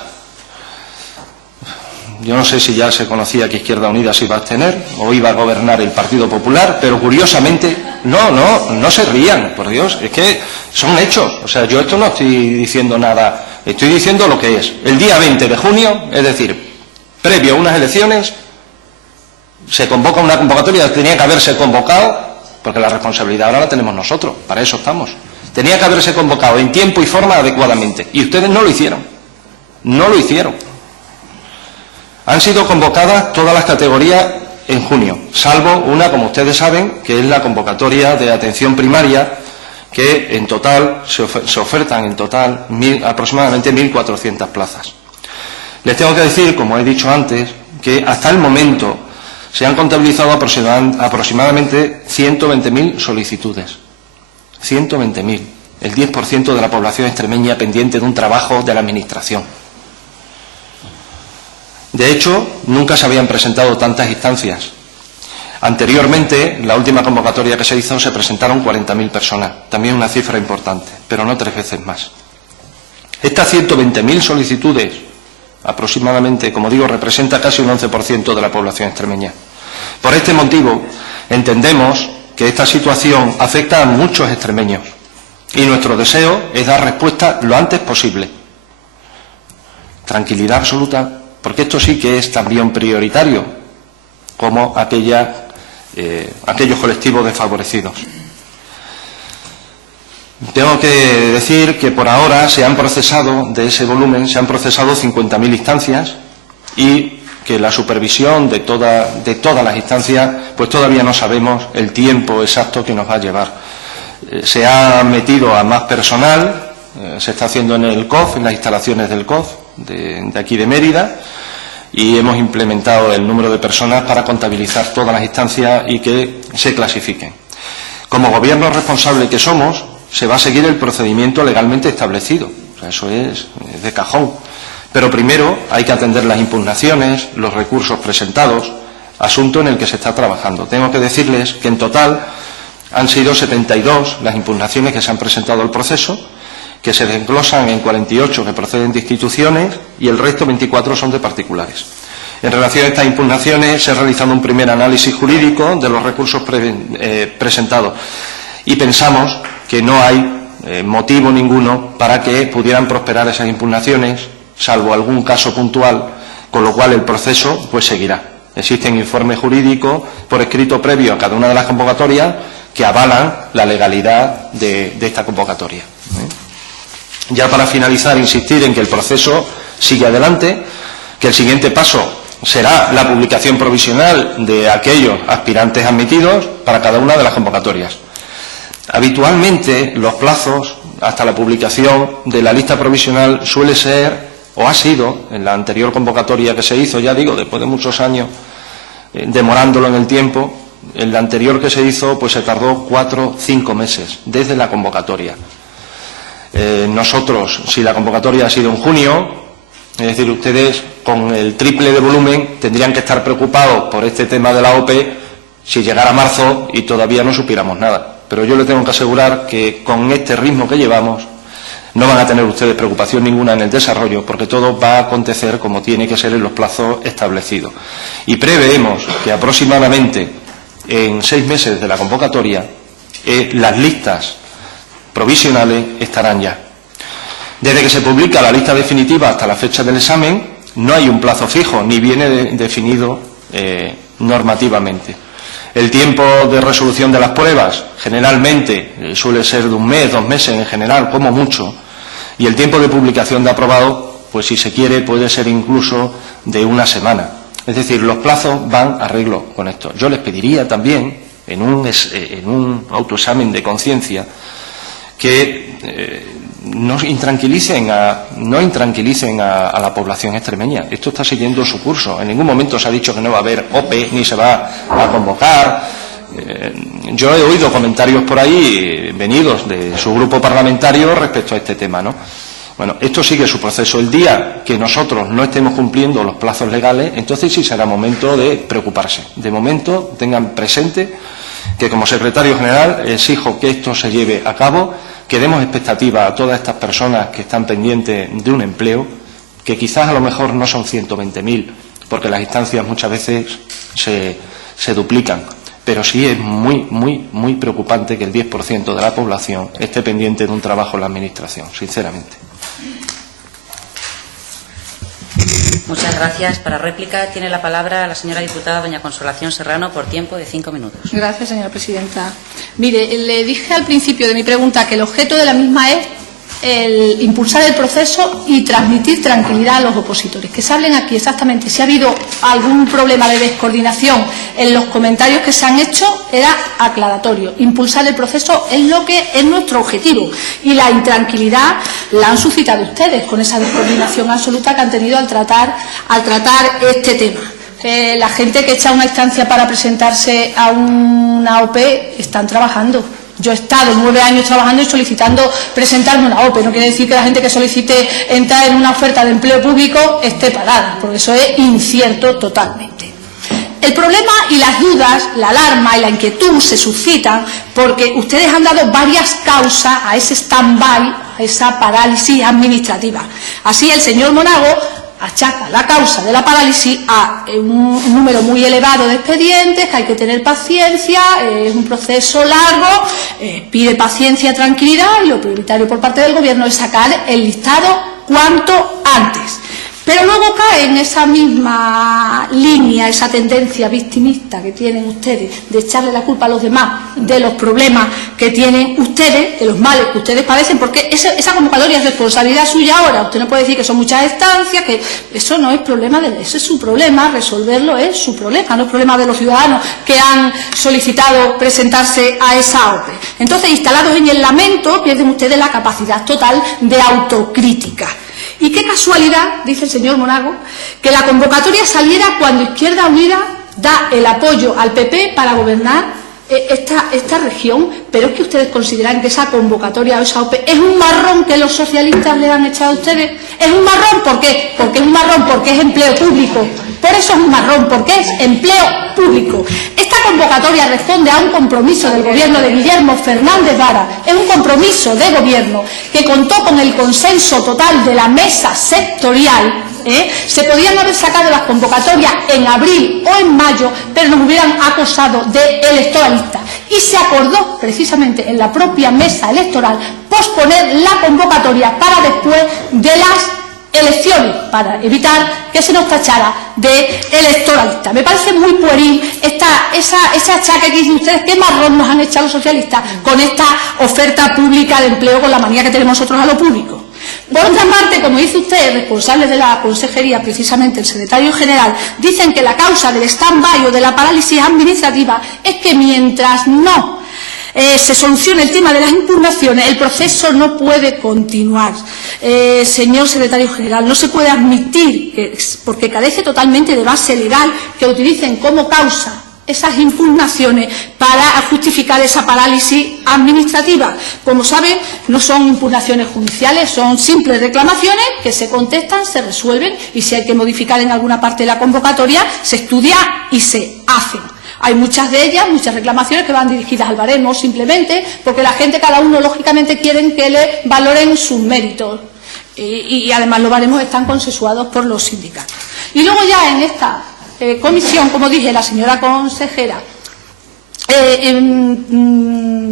yo no sé si ya se conocía que Izquierda Unida se iba a abstener o iba a gobernar el Partido Popular, pero curiosamente, no se rían, por Dios, es que son hechos. O sea, yo esto no estoy diciendo nada, estoy diciendo lo que es. El día 20 de junio, es decir, previo a unas elecciones, se convoca una convocatoria, tenía que haberse convocado, porque la responsabilidad ahora la tenemos nosotros, para eso estamos. Tenía que haberse convocado en tiempo y forma adecuadamente, y ustedes no lo hicieron, no lo hicieron. Han sido convocadas todas las categorías en junio, salvo una, como ustedes saben, que es la convocatoria de atención primaria, que en total se ofertan en total aproximadamente 1.400 plazas. Les tengo que decir, como he dicho antes, que hasta el momento se han contabilizado aproximadamente 120.000 solicitudes. 120.000, el 10% de la población extremeña pendiente de un trabajo de la Administración. De hecho, nunca se habían presentado tantas instancias. Anteriormente, la última convocatoria que se hizo, se presentaron 40.000 personas, también una cifra importante, pero no 3 veces más. Estas 120.000 solicitudes, aproximadamente, como digo, representa casi un 11% de la población extremeña. Por este motivo, entendemos que esta situación afecta a muchos extremeños y nuestro deseo es dar respuesta lo antes posible. Tranquilidad absoluta, porque esto sí que es también prioritario, como aquellos colectivos desfavorecidos. Tengo que decir que por ahora se han procesado, de ese volumen, se han procesado 50.000 instancias y que la supervisión de todas las instancias, pues todavía no sabemos el tiempo exacto que nos va a llevar. Se ha metido a más personal, se está haciendo en el COF, en las instalaciones del COF, de aquí de Mérida, y hemos implementado el número de personas para contabilizar todas las instancias y que se clasifiquen. Como gobierno responsable que somos, se va a seguir el procedimiento legalmente establecido, o sea, eso es de cajón. Pero primero hay que atender las impugnaciones, los recursos presentados, asunto en el que se está trabajando. Tengo que decirles que en total han sido 72 las impugnaciones que se han presentado al proceso, que se desglosan en 48 que proceden de instituciones y el resto 24 son de particulares. En relación a estas impugnaciones se ha realizado un primer análisis jurídico de los recursos presentados y pensamos que no hay motivo ninguno para que pudieran prosperar esas impugnaciones, salvo algún caso puntual, con lo cual el proceso pues seguirá. Existen informes jurídicos por escrito previo a cada una de las convocatorias que avalan la legalidad de esta convocatoria. Ya para finalizar, insistir en que el proceso sigue adelante, que el siguiente paso será la publicación provisional de aquellos aspirantes admitidos para cada una de las convocatorias. Habitualmente los plazos hasta la publicación de la lista provisional suele ser, o ha sido, en la anterior convocatoria que se hizo, ya digo, después de muchos años demorándolo en el tiempo, en la anterior que se hizo pues se tardó 4 o 5 meses desde la convocatoria. Nosotros, si la convocatoria ha sido en junio, es decir, ustedes con el triple de volumen tendrían que estar preocupados por este tema de la OPE si llegara marzo y todavía no supiéramos nada. Pero yo les tengo que asegurar que con este ritmo que llevamos no van a tener ustedes preocupación ninguna en el desarrollo, porque todo va a acontecer como tiene que ser en los plazos establecidos. Y preveemos que aproximadamente en 6 meses de la convocatoria, las listas provisionales estarán ya. Desde que se publica la lista definitiva hasta la fecha del examen, no hay un plazo fijo, ni viene definido normativamente. El tiempo de resolución de las pruebas generalmente suele ser de 1 mes, 2 meses en general, como mucho, y el tiempo de publicación de aprobado, pues si se quiere, puede ser incluso de 1 semana. Es decir, los plazos van a arreglo con esto. Yo les pediría también, en un autoexamen de conciencia, que no intranquilicen a la población extremeña. Esto está siguiendo su curso. En ningún momento se ha dicho que no va a haber OPE ni se va a convocar. Yo he oído comentarios por ahí venidos de su grupo parlamentario respecto a este tema, ¿no? Bueno, esto sigue su proceso. El día que nosotros no estemos cumpliendo los plazos legales, entonces sí será momento de preocuparse. De momento, tengan presente que como secretario general exijo que esto se lleve a cabo, que demos expectativa a todas estas personas que están pendientes de un empleo, que quizás a lo mejor no son 120.000, porque las instancias muchas veces se duplican, pero sí es muy preocupante que el 10% de la población esté pendiente de un trabajo en la Administración, sinceramente. Muchas gracias. Para réplica tiene la palabra la señora diputada doña Consolación Serrano por tiempo de 5 minutos. Gracias, señora presidenta. Mire, le dije al principio de mi pregunta que el objeto de la misma es el impulsar el proceso y transmitir tranquilidad a los opositores. Que se hablen aquí exactamente si ha habido algún problema de descoordinación en los comentarios que se han hecho, era aclaratorio. Impulsar el proceso es lo que es nuestro objetivo. Y la intranquilidad la han suscitado ustedes con esa descoordinación absoluta que han tenido al tratar este tema. La gente que echa una instancia para presentarse a una OPE están trabajando. Yo he estado 9 años trabajando y solicitando presentarme una OPE. No quiere decir que la gente que solicite entrar en una oferta de empleo público esté parada, porque eso es incierto totalmente. El problema y las dudas, la alarma y la inquietud se suscitan porque ustedes han dado varias causas a ese stand-by, a esa parálisis administrativa. Así el señor Monago achaca la causa de la parálisis a un número muy elevado de expedientes, que hay que tener paciencia, es un proceso largo, pide paciencia, tranquilidad, y lo prioritario por parte del Gobierno es sacar el listado cuanto antes. Pero luego cae en esa misma línea, esa tendencia victimista que tienen ustedes, de echarle la culpa a los demás de los problemas que tienen ustedes, de los males que ustedes padecen, porque esa convocatoria es responsabilidad suya ahora. Usted no puede decir que son muchas estancias, que eso no es problema de ese es su problema, resolverlo es su problema, no es problema de los ciudadanos que han solicitado presentarse a esa OPE. Entonces, instalados en el lamento, pierden ustedes la capacidad total de autocrítica. Y qué casualidad, dice el señor Monago, que la convocatoria saliera cuando Izquierda Unida da el apoyo al PP para gobernar esta región, pero es que ustedes consideran que esa convocatoria o esa OPE es un marrón que los socialistas le han echado a ustedes. ¿Es un marrón? ¿Por qué? Porque es un marrón porque es empleo público. Por eso es un marrón, porque es empleo público. Esta convocatoria responde a un compromiso del Gobierno de Guillermo Fernández Vara. Es un compromiso de Gobierno que contó con el consenso total de la mesa sectorial. Se podían haber sacado las convocatorias en abril o en mayo, pero nos hubieran acusado de electoralistas. Y se acordó precisamente en la propia mesa electoral posponer la convocatoria para después de las elecciones, para evitar que se nos tachara de electoralista. Me parece muy pueril ese achaque que dicen ustedes, qué marrón nos han echado los socialistas con esta oferta pública de empleo, con la manía que tenemos nosotros a lo público. Por otra parte, como dice usted, responsables de la consejería, precisamente el secretario general, dicen que la causa del stand-by o de la parálisis administrativa es que mientras no se solucione el tema de las impugnaciones, el proceso no puede continuar. Señor secretario general, no se puede admitir, porque carece totalmente de base legal, que utilicen como causa esas impugnaciones para justificar esa parálisis administrativa. Como saben, no son impugnaciones judiciales, son simples reclamaciones que se contestan, se resuelven, y si hay que modificar en alguna parte de la convocatoria, se estudia y se hacen. Hay muchas de ellas, muchas reclamaciones que van dirigidas al baremo, simplemente porque la gente, cada uno, lógicamente, quieren que le valoren sus méritos. Y además los baremos están consensuados por los sindicatos. Y luego ya en esta comisión, como dije, la señora consejera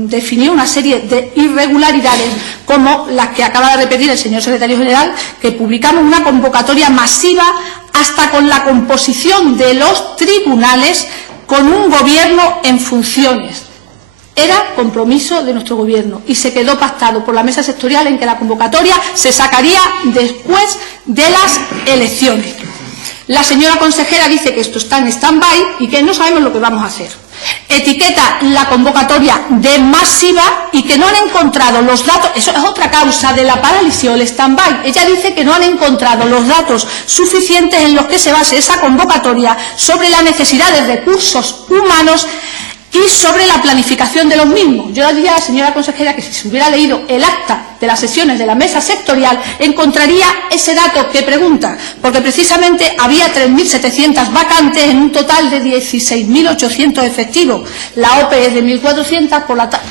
definió una serie de irregularidades como las que acaba de repetir el señor secretario general, que publicamos una convocatoria masiva hasta con la composición de los tribunales con un gobierno en funciones. Era compromiso de nuestro gobierno y se quedó pactado por la mesa sectorial en que la convocatoria se sacaría después de las elecciones. La señora consejera dice que esto está en stand-by y que no sabemos lo que vamos a hacer. Etiqueta la convocatoria de masiva y que no han encontrado los datos. Eso es otra causa de la parálisis o el stand-by. Ella dice que no han encontrado los datos suficientes en los que se base esa convocatoria sobre la necesidad de recursos humanos y sobre la planificación de los mismos. Yo le diría a la señora consejera que si se hubiera leído el acta de las sesiones de la mesa sectorial encontraría ese dato que pregunta, porque precisamente había 3.700 vacantes en un total de 16.800 efectivos. La OPE es de 1.400,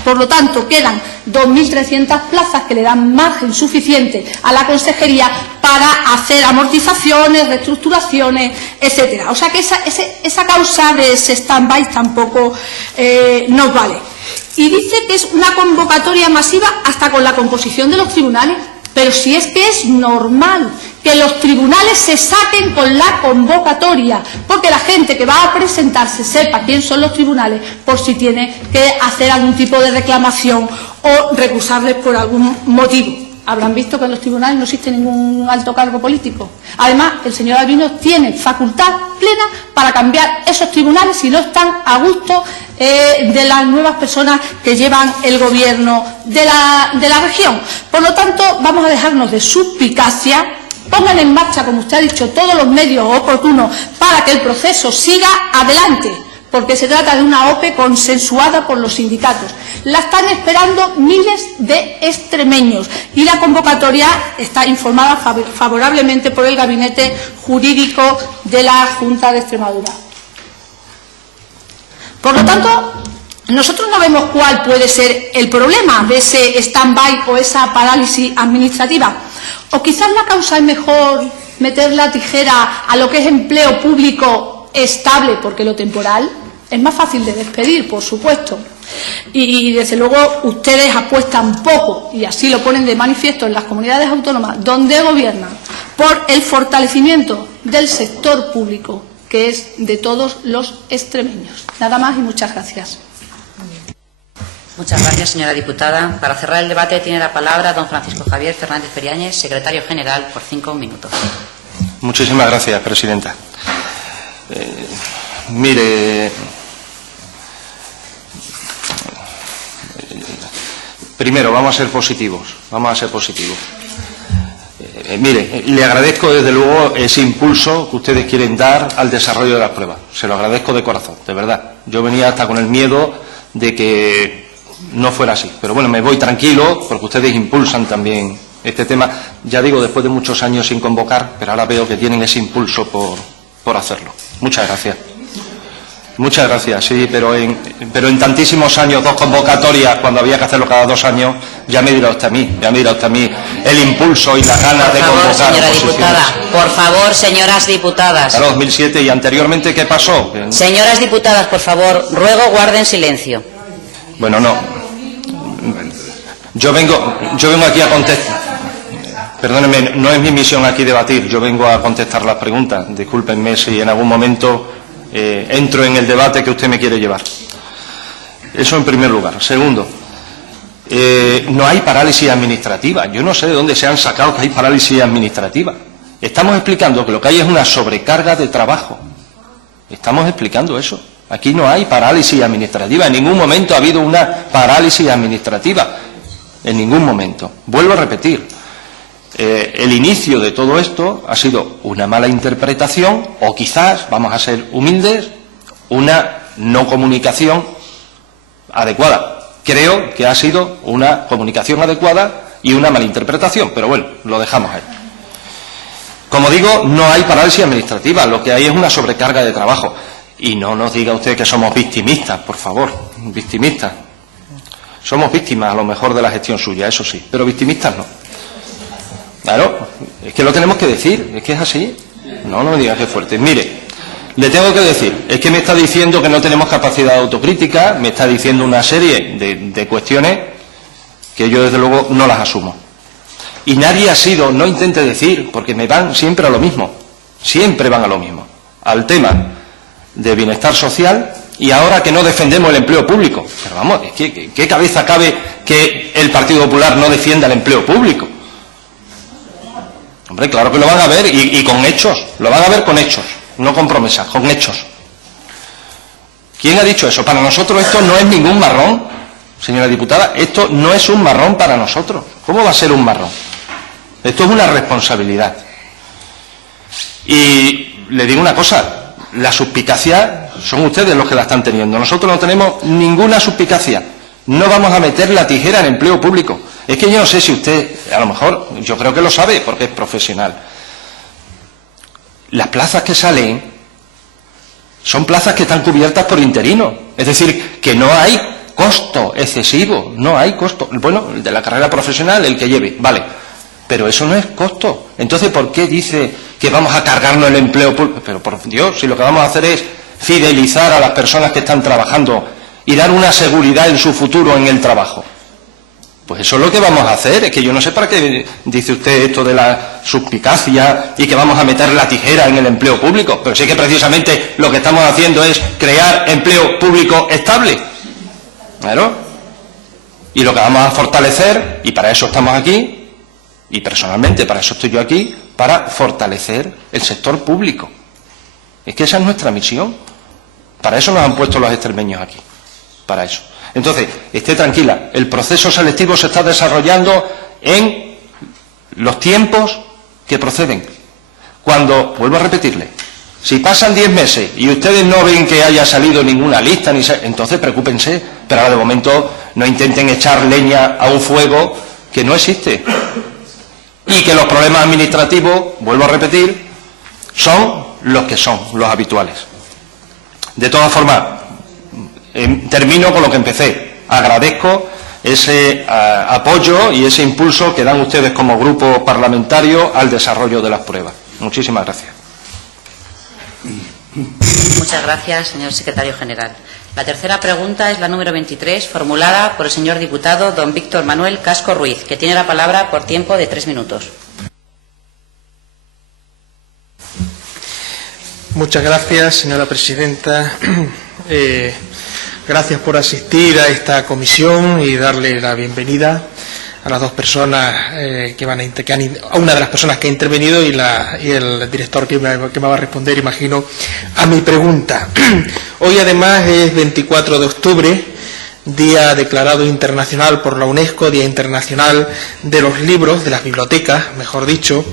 por lo tanto quedan 2.300 plazas que le dan margen suficiente a la consejería para hacer amortizaciones, reestructuraciones, etcétera. O sea que esa causa de ese stand-by tampoco nos vale. Y dice que es una convocatoria masiva hasta con la composición de los tribunales, pero si es que es normal que los tribunales se saquen con la convocatoria, porque la gente que va a presentarse sepa quién son los tribunales por si tiene que hacer algún tipo de reclamación o recusarles por algún motivo. Habrán visto que en los tribunales no existe ningún alto cargo político. Además, el señor Albino tiene facultad plena para cambiar esos tribunales si no están a gusto de las nuevas personas que llevan el gobierno de la región. Por lo tanto, vamos a dejarnos de suspicacia, pongan en marcha, como usted ha dicho, todos los medios oportunos para que el proceso siga adelante, porque se trata de una OPE consensuada por los sindicatos. La están esperando miles de extremeños y la convocatoria está informada favorablemente por el Gabinete Jurídico de la Junta de Extremadura. Por lo tanto, nosotros no vemos cuál puede ser el problema de ese stand-by o esa parálisis administrativa. O quizás la causa es mejor meter la tijera a lo que es empleo público estable, porque lo temporal es más fácil de despedir, por supuesto. Y desde luego ustedes apuestan poco, y así lo ponen de manifiesto en las comunidades autónomas donde gobiernan, por el fortalecimiento del sector público, que es de todos los extremeños. Nada más y muchas gracias. Muchas gracias, señora diputada. Para cerrar el debate tiene la palabra don Francisco Javier Fernández Feriáñez, secretario general, por 5 minutos. Muchísimas gracias, presidenta. Mire, primero vamos a ser positivos, mire, le agradezco desde luego ese impulso que ustedes quieren dar al desarrollo de las pruebas. Se lo agradezco de corazón, de verdad. Yo venía hasta con el miedo de que no fuera así. Pero bueno, me voy tranquilo porque ustedes impulsan también este tema. Ya digo, después de muchos años sin convocar, pero ahora veo que tienen ese impulso por hacerlo. Muchas gracias. Muchas gracias, sí, pero en tantísimos años, 2 convocatorias, cuando había que hacerlo cada 2 años, ya me dirá usted a mí, el impulso y las ganas de convocar. Por favor, señora diputada, por favor, señoras diputadas. Claro, 2007 y anteriormente, ¿qué pasó? Señoras diputadas, por favor, ruego guarden silencio. Bueno, no. Yo vengo aquí a contestar. Perdónenme, no es mi misión aquí debatir, yo vengo a contestar las preguntas. Discúlpenme si en algún momento entro en el debate que usted me quiere llevar. Eso en primer lugar. Segundo, no hay parálisis administrativa. Yo no sé de dónde se han sacado que hay parálisis administrativa. Estamos explicando que lo que hay es una sobrecarga de trabajo. Estamos explicando eso. Aquí no hay parálisis administrativa. En ningún momento ha habido una parálisis administrativa. En ningún momento. Vuelvo a repetir. El inicio de todo esto ha sido una mala interpretación o quizás, vamos a ser humildes, una no comunicación adecuada. Creo que ha sido una comunicación adecuada y una mala interpretación, pero bueno, lo dejamos ahí. Como digo, no hay parálisis administrativa, lo que hay es una sobrecarga de trabajo. Y no nos diga usted que somos victimistas, por favor, victimistas. Somos víctimas a lo mejor de la gestión suya, eso sí, pero victimistas no. Claro, es que lo tenemos que decir, es que es así. No me digas que es fuerte. Mire, Le tengo que decir, es que me está diciendo que no tenemos capacidad de autocrítica, me está diciendo una serie de cuestiones que yo desde luego no las asumo. Y nadie ha sido, no intente decir, porque me van siempre a lo mismo, siempre van a lo mismo, al tema de bienestar social, y ahora que no defendemos el empleo público. Pero vamos, ¿qué cabeza cabe que el Partido Popular no defienda el empleo público? Hombre, claro que lo van a ver, y con hechos, lo van a ver con hechos, no con promesas, con hechos. ¿Quién ha dicho eso? Para nosotros esto no es ningún marrón, señora diputada, esto no es un marrón para nosotros. ¿Cómo va a ser un marrón? Esto es una responsabilidad. Y le digo una cosa, la suspicacia son ustedes los que la están teniendo. Nosotros no tenemos ninguna suspicacia. No vamos a meter la tijera en empleo público. Es que yo no sé si usted, a lo mejor, yo creo que lo sabe porque es profesional. Las plazas que salen son plazas que están cubiertas por interinos. Es decir, que no hay costo excesivo, no hay costo. Bueno, el de la carrera profesional, el que lleve, vale. Pero eso no es costo. Entonces, ¿por qué dice que vamos a cargarnos el empleo público? Pero por Dios, si lo que vamos a hacer es fidelizar a las personas que están trabajando y dar una seguridad en su futuro en el trabajo. Pues eso es lo que vamos a hacer. Es que yo no sé para qué dice usted esto de la suspicacia y que vamos a meter la tijera en el empleo público. Pero sí que precisamente lo que estamos haciendo es crear empleo público estable. ¿Claro? Y lo que vamos a fortalecer, y para eso estamos aquí, y personalmente para eso estoy yo aquí, para fortalecer el sector público. Es que esa es nuestra misión. Para eso nos han puesto los extremeños aquí. Para eso. Entonces, esté tranquila, el proceso selectivo se está desarrollando en los tiempos que proceden. Cuando, vuelvo a repetirle, si pasan 10 meses y ustedes no ven que haya salido ninguna lista, entonces preocúpense, pero ahora de momento no intenten echar leña a un fuego que no existe. Y que los problemas administrativos, vuelvo a repetir, son los que son, los habituales. De todas formas, termino con lo que empecé. Agradezco ese apoyo y ese impulso que dan ustedes como grupo parlamentario al desarrollo de las pruebas. Muchísimas gracias. Muchas gracias, señor secretario general. La tercera pregunta es la número 23, formulada por el señor diputado don Víctor Manuel Casco Ruiz, que tiene la palabra por tiempo de 3 minutos. Muchas gracias, señora presidenta. Gracias por asistir a esta comisión y darle la bienvenida a las dos personas a una de las personas que ha intervenido y el director que me va a responder, imagino, a mi pregunta. Hoy además es 24 de octubre, día declarado internacional por la UNESCO, Día Internacional de los Libros, de las bibliotecas, mejor dicho,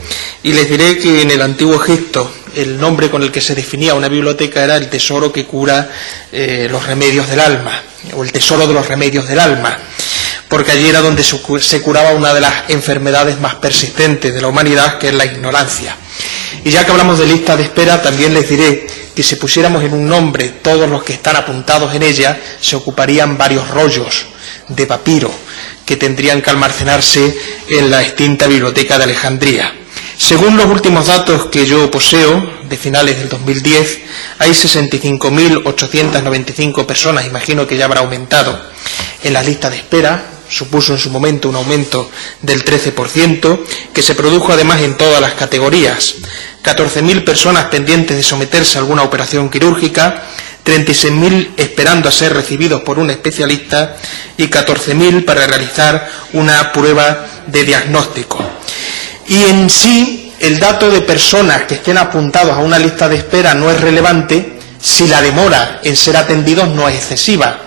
y les diré que en el antiguo Egipto el nombre con el que se definía una biblioteca era el tesoro que cura los remedios del alma, o el tesoro de los remedios del alma, porque allí era donde se curaba una de las enfermedades más persistentes de la humanidad, que es la ignorancia. Y ya que hablamos de lista de espera, también les diré que si pusiéramos en un nombre todos los que están apuntados en ella, se ocuparían varios rollos de papiro que tendrían que almacenarse en la extinta Biblioteca de Alejandría. Según los últimos datos que yo poseo, de finales del 2010, hay 65.895 personas, imagino que ya habrá aumentado, en las listas de espera. Supuso en su momento un aumento del 13%, que se produjo además en todas las categorías. 14.000 personas pendientes de someterse a alguna operación quirúrgica, 36.000 esperando a ser recibidos por un especialista y 14.000 para realizar una prueba de diagnóstico. Y en sí, el dato de personas que estén apuntados a una lista de espera no es relevante si la demora en ser atendidos no es excesiva.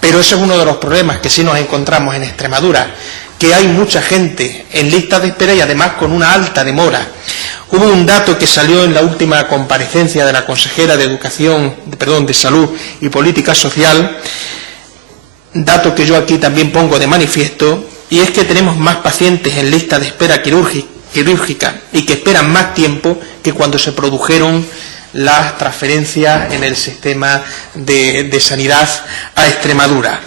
Pero ese es uno de los problemas que sí nos encontramos en Extremadura, que hay mucha gente en listas de espera y además con una alta demora. Hubo un dato que salió en la última comparecencia de la consejera de de Salud y Política Social, dato que yo aquí también pongo de manifiesto, y es que tenemos más pacientes en lista de espera quirúrgica y que esperan más tiempo que cuando se produjeron las transferencias en el sistema de sanidad a Extremadura.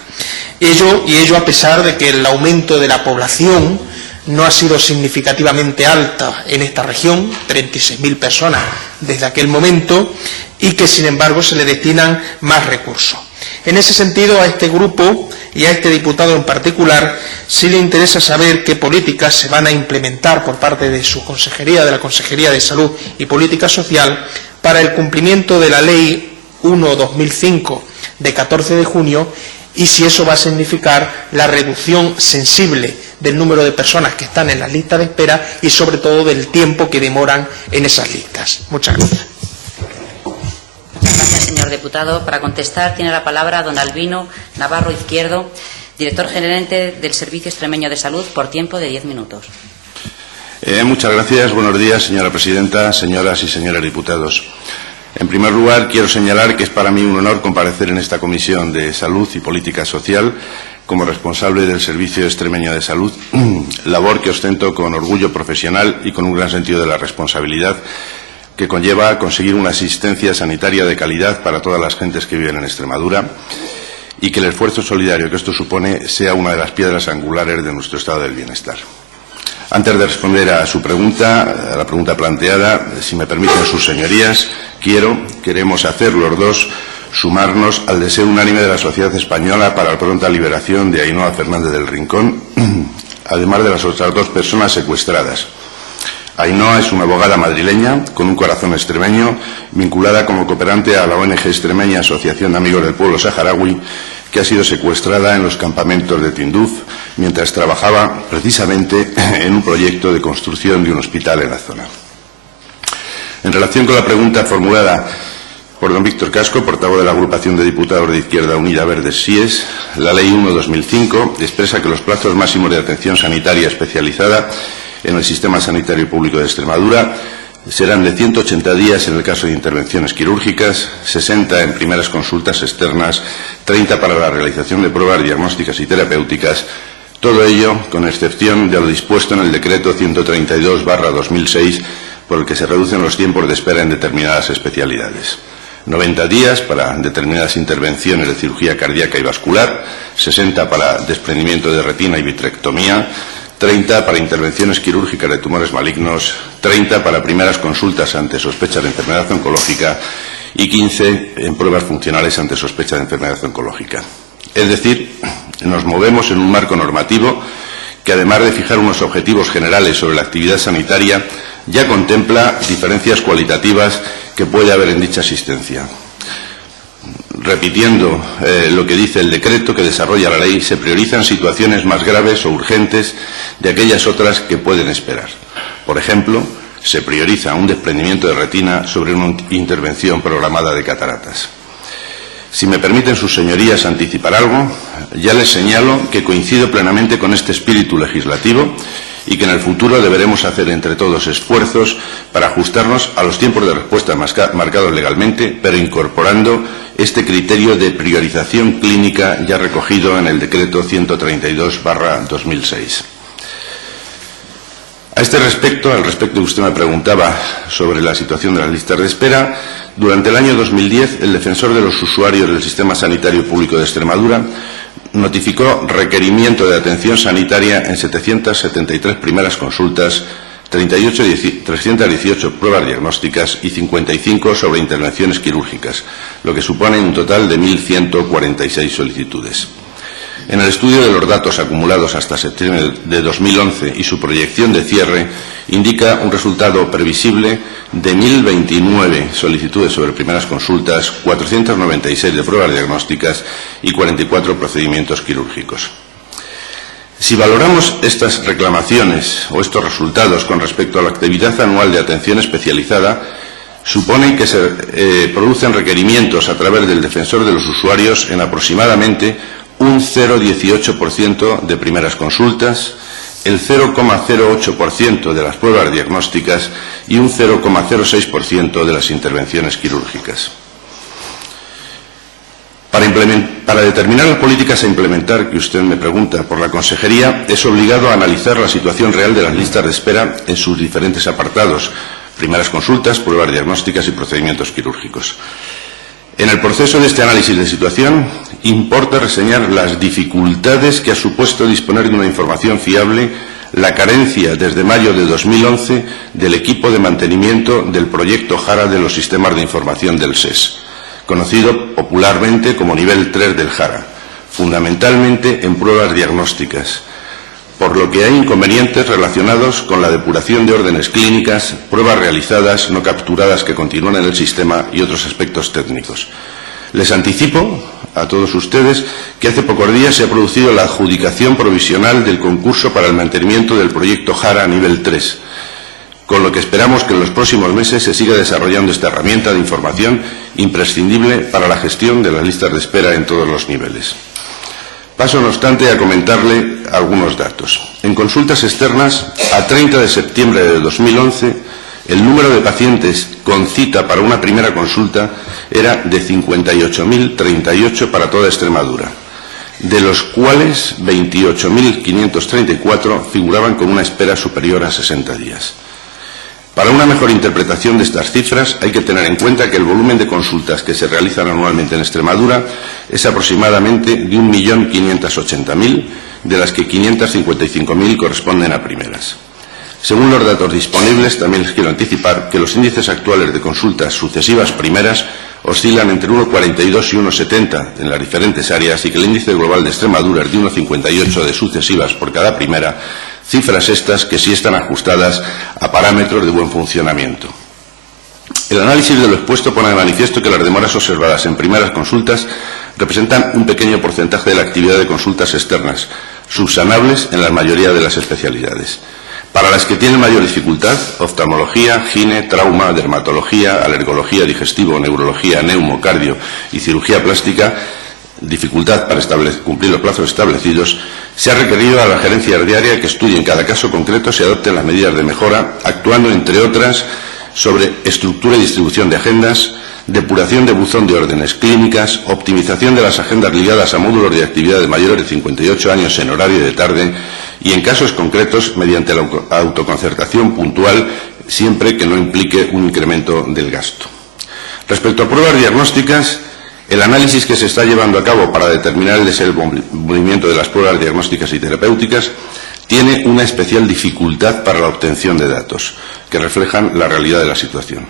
Ello a pesar de que el aumento de la población no ha sido significativamente alta en esta región, 36.000 personas desde aquel momento, y que, sin embargo, se le destinan más recursos. En ese sentido, a este grupo y a este diputado en particular, sí le interesa saber qué políticas se van a implementar por parte de su consejería, de la Consejería de Salud y Política Social, para el cumplimiento de la Ley 1/2005 de 14 de junio, y si eso va a significar la reducción sensible del número de personas que están en las listas de espera y, sobre todo, del tiempo que demoran en esas listas. Muchas gracias. Muchas gracias, señor diputado. Para contestar tiene la palabra don Albino Navarro Izquierdo, director gerente del Servicio Extremeño de Salud, por tiempo de 10 minutos. Muchas gracias. Buenos días, señora presidenta, señoras y señores diputados. En primer lugar, quiero señalar que es para mí un honor comparecer en esta Comisión de Salud y Política Social como responsable del Servicio Extremeño de Salud, labor que ostento con orgullo profesional y con un gran sentido de la responsabilidad que conlleva conseguir una asistencia sanitaria de calidad para todas las gentes que viven en Extremadura y que el esfuerzo solidario que esto supone sea una de las piedras angulares de nuestro estado del bienestar. Antes de responder a su pregunta, a la pregunta planteada, si me permiten sus señorías, queremos hacer los dos sumarnos al deseo unánime de la sociedad española para la pronta liberación de Ainhoa Fernández del Rincón, además de las otras dos personas secuestradas. Ainhoa es una abogada madrileña con un corazón extremeño, vinculada como cooperante a la ONG extremeña Asociación de Amigos del Pueblo Saharaui, que ha sido secuestrada en los campamentos de Tinduf mientras trabajaba precisamente en un proyecto de construcción de un hospital en la zona. En relación con la pregunta formulada por don Víctor Casco, portavoz de la agrupación de diputados de Izquierda Unida Verdes SIES, la Ley 1/2005 expresa que los plazos máximos de atención sanitaria especializada en el sistema sanitario público de Extremadura serán de 180 días en el caso de intervenciones quirúrgicas, 60 en primeras consultas externas, 30 para la realización de pruebas diagnósticas y terapéuticas, todo ello con excepción de lo dispuesto en el Decreto 132/2006, por el que se reducen los tiempos de espera en determinadas especialidades. 90 días para determinadas intervenciones de cirugía cardíaca y vascular, 60 para desprendimiento de retina y vitrectomía, 30 para intervenciones quirúrgicas de tumores malignos, 30 para primeras consultas ante sospecha de enfermedad oncológica y 15 en pruebas funcionales ante sospecha de enfermedad oncológica. Es decir, nos movemos en un marco normativo que, además de fijar unos objetivos generales sobre la actividad sanitaria, ya contempla diferencias cualitativas que puede haber en dicha asistencia. Repitiendo lo que dice el decreto que desarrolla la ley, se priorizan situaciones más graves o urgentes de aquellas otras que pueden esperar. Por ejemplo, se prioriza un desprendimiento de retina sobre una intervención programada de cataratas. Si me permiten sus señorías anticipar algo, ya les señalo que coincido plenamente con este espíritu legislativo y que en el futuro deberemos hacer entre todos esfuerzos para ajustarnos a los tiempos de respuesta marcados legalmente, pero incorporando este criterio de priorización clínica ya recogido en el Decreto 132/2006. A este respecto, al respecto que usted me preguntaba sobre la situación de las listas de espera, durante el año 2010 el defensor de los usuarios del Sistema Sanitario Público de Extremadura notificó requerimiento de atención sanitaria en 773 primeras consultas, 318 pruebas diagnósticas y 55 sobre intervenciones quirúrgicas, lo que supone un total de 1.146 solicitudes. En el estudio de los datos acumulados hasta septiembre de 2011 y su proyección de cierre, indica un resultado previsible de 1.029 solicitudes sobre primeras consultas, 496 de pruebas diagnósticas y 44 procedimientos quirúrgicos. Si valoramos estas reclamaciones o estos resultados con respecto a la actividad anual de atención especializada, suponen que se producen requerimientos a través del defensor de los usuarios en aproximadamente un 0,18% de primeras consultas, el 0,08% de las pruebas diagnósticas y un 0,06% de las intervenciones quirúrgicas. Para determinar las políticas a implementar, que usted me pregunta, por la Consejería, es obligado a analizar la situación real de las listas de espera en sus diferentes apartados: primeras consultas, pruebas diagnósticas y procedimientos quirúrgicos. En el proceso de este análisis de situación, importa reseñar las dificultades que ha supuesto disponer de una información fiable la carencia desde mayo de 2011 del equipo de mantenimiento del proyecto Jara de los sistemas de información del SES, conocido popularmente como nivel 3 del Jara, fundamentalmente en pruebas diagnósticas, por lo que hay inconvenientes relacionados con la depuración de órdenes clínicas, pruebas realizadas, no capturadas que continúan en el sistema y otros aspectos técnicos. Les anticipo a todos ustedes que hace pocos días se ha producido la adjudicación provisional del concurso para el mantenimiento del proyecto Jara a nivel 3, con lo que esperamos que en los próximos meses se siga desarrollando esta herramienta de información imprescindible para la gestión de las listas de espera en todos los niveles. Paso, no obstante, a comentarle algunos datos. En consultas externas, a 30 de septiembre de 2011, el número de pacientes con cita para una primera consulta era de 58.038 para toda Extremadura, de los cuales 28.534 figuraban con una espera superior a 60 días. Para una mejor interpretación de estas cifras hay que tener en cuenta que el volumen de consultas que se realizan anualmente en Extremadura es aproximadamente de 1.580.000, de las que 555.000 corresponden a primeras. Según los datos disponibles, también les quiero anticipar que los índices actuales de consultas sucesivas primeras oscilan entre 1,42 y 1,70 en las diferentes áreas y que el índice global de Extremadura es de 1,58 de sucesivas por cada primera, cifras estas que sí están ajustadas a parámetros de buen funcionamiento. El análisis de lo expuesto pone de manifiesto que las demoras observadas en primeras consultas representan un pequeño porcentaje de la actividad de consultas externas, subsanables en la mayoría de las especialidades. Para las que tienen mayor dificultad, oftalmología, gine, trauma, dermatología, alergología, digestivo, neurología, neumo, cardio y cirugía plástica, dificultad para cumplir los plazos establecidos, se ha requerido a la gerencia diaria que estudie en cada caso concreto se adopten las medidas de mejora, actuando, entre otras, sobre estructura y distribución de agendas, depuración de buzón de órdenes clínicas, optimización de las agendas ligadas a módulos de actividad de mayores de 58 años en horario de tarde y, en casos concretos, mediante la autoconcertación puntual, siempre que no implique un incremento del gasto. Respecto a pruebas diagnósticas, el análisis que se está llevando a cabo para determinar el desenvolvimiento de las pruebas diagnósticas y terapéuticas tiene una especial dificultad para la obtención de datos que reflejan la realidad de la situación.